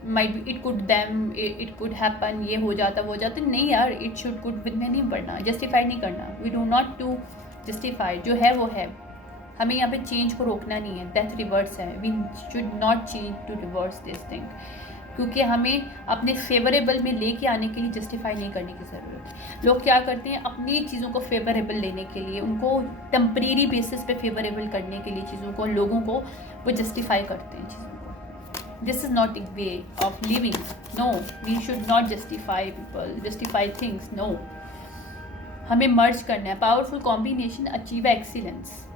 might be it could them, it could happen, ये हो जाता, वो हो जाता, नहीं यार, इट शुड कुड विद में नहीं पढ़ना, जस्टिफाई नहीं करना। We do not to justify, जो है वो है। हमें यहाँ पे चेंज को रोकना नहीं है, दैट रिवर्स है। We should not change to reverse this thing, क्योंकि हमें अपने फेवरेबल में लेके आने के लिए जस्टिफाई नहीं करने की ज़रूरत है। लोग क्या करते हैं, अपनी चीज़ों को फेवरेबल लेने के लिए, उनको टेम्परेरी बेसिस पे फेवरेबल करने के लिए चीज़ों को, लोगों को वो जस्टिफाई करते हैं चीज़ों को। This is not a way of living. No, we should not justify people, justify things, no. हमें मर्ज करना है, powerful combination, achieve excellence,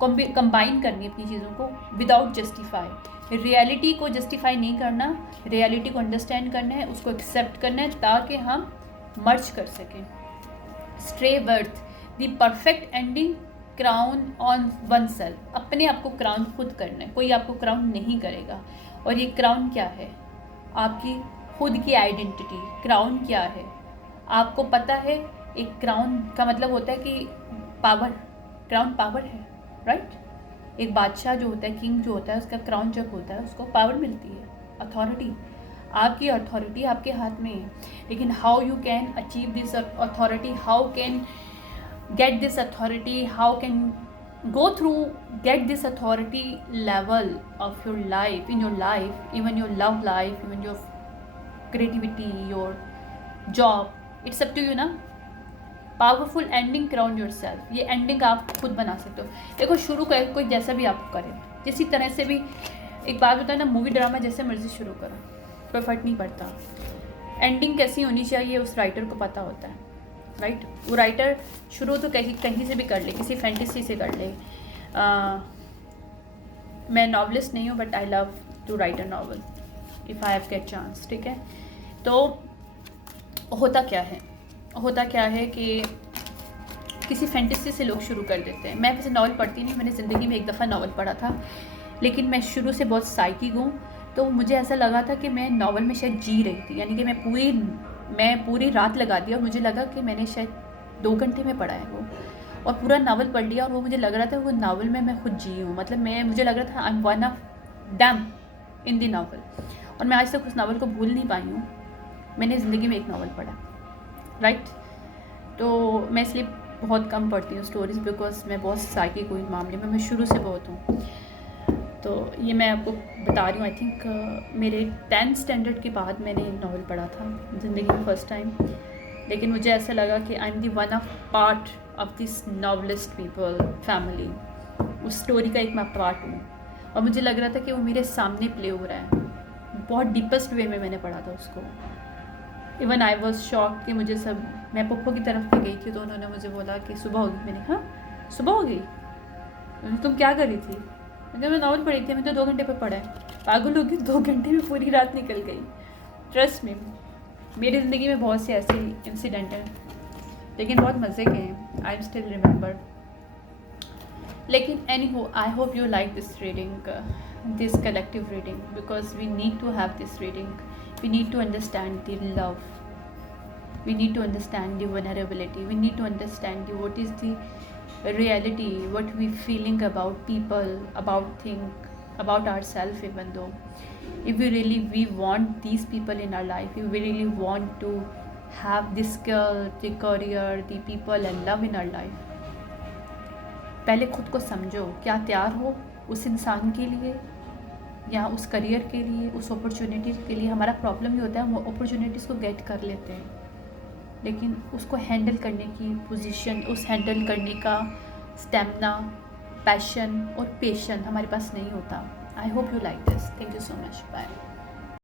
combine करनी है अपनी चीज़ों को विदाउट जस्टिफाई। रियलिटी को जस्टिफाई नहीं करना, रियलिटी को अंडरस्टैंड करना है, उसको एक्सेप्ट करना है ताकि हम मर्ज कर सकें। Stray worth, the perfect ending, crown on one self. अपने आप को क्राउन खुद करना है, कोई आपको क्राउन नहीं करेगा। और ये क्राउन क्या है? आपकी खुद की आइडेंटिटी। क्राउन क्या है? आपको पता है, एक क्राउन का मतलब होता है कि पावर, क्राउन पावर है, राइट। एक बादशाह जो होता है, किंग जो होता है, उसका क्राउन जब होता है उसको पावर मिलती है, अथॉरिटी। आपकी अथॉरिटी आपके हाथ में है, लेकिन how you can achieve this authority, how can get this authority, how can go through get this authority level of your life, in your life, even your love life, even your creativity, your job, it's up to you ना। Powerful ending, crown your self. ये ending आप खुद बना सकते हो। देखो, शुरू कर कोई जैसा भी आप करें, किसी तरह से भी, एक बात बताए ना, मूवी ड्रामा जैसे मर्जी शुरू करो, कोई फर्क नहीं पड़ता। एंडिंग कैसी होनी चाहिए उस राइटर को पता होता है, राइट। वो राइटर शुरू तो कहीं से भी कर ले, किसी फैंटेसी से कर ले। मैं नॉवलिस्ट नहीं हूँ, but I love to write a novel if I have get chance, ठीक है। तो होता क्या है कि किसी फैंटेसी से लोग शुरू कर देते हैं। मैं वैसे नॉवल पढ़ती नहीं, मैंने ज़िंदगी में एक दफ़ा नॉवल पढ़ा था, लेकिन मैं शुरू से बहुत साइकिक हूँ, तो मुझे ऐसा लगा था कि मैं नॉवल में शायद जी रही थी, यानी कि मैं पूरी रात लगा दी और मुझे लगा कि मैंने शायद 2 घंटे में पढ़ा है वो, और पूरा नावल पढ़ लिया, और वो मुझे लग रहा था वो नावल में मैं खुद जी हूँ। मतलब मुझे लग रहा था I am one of dam in the novel, और मैं आज तक उस नावल को भूल नहीं पाई हूँ। मैंने ज़िंदगी में एक नावल पढ़ा, राइट। तो मैं इसलिए बहुत कम पढ़ती हूँ स्टोरीज़, बिकॉज मैं बहुत साइकिक हूँ इस मामले में, मैं शुरू से बहुत हूँ। तो ये मैं आपको बता रही हूँ। आई थिंक मेरे 10th स्टैंडर्ड के बाद मैंने एक नावल पढ़ा था ज़िंदगी में फर्स्ट टाइम, लेकिन मुझे ऐसा लगा कि I am the one of part of this novelist people family. उस स्टोरी का एक मैं पार्ट हूँ, और मुझे लग रहा था कि वो मेरे सामने प्ले हो रहा है। बहुत डीपेस्ट वे में मैंने पढ़ा था उसको। इवन आई वॉज शॉक कि मुझे सब, मैं पप्पो की तरफ पे गई थी, तो उन्होंने मुझे बोला कि सुबह होगी। मैंने कहा हाँ सुबह हो गई? तुम क्या कर रही थी? मैं नॉवल पढ़ी थी, मैं तो 2 घंटे पर पढ़ा है। पागल होगी, 2 घंटे में पूरी रात निकल गई। ट्रस्ट में, मेरी ज़िंदगी में बहुत से ऐसे इंसिडेंट हैं, लेकिन बहुत मज़े के हैं। I still remember. लेकिन anyhow, I hope you like this reading, this collective reading, because we need to have this reading. We need to understand the love. We need to understand the vulnerability. We need to understand what is the reality, what we feeling about people, about things, about ourselves. Even though, if we want these people in our life, if we really want to have the skill, the career, the people and love in our life, पहले खुद को समझो, क्या तैयार हो उस इंसान के लिए या उस करियर के लिए, उस अपॉर्चुनिटीज़ के लिए। हमारा प्रॉब्लम ये होता है, वो अपॉर्चुनिटीज़ को गेट कर लेते हैं, लेकिन उसको हैंडल करने की पोजीशन, उस हैंडल करने का स्टेमिना पैशन और पेशन हमारे पास नहीं होता. I hope you like this. Thank you so much. Bye.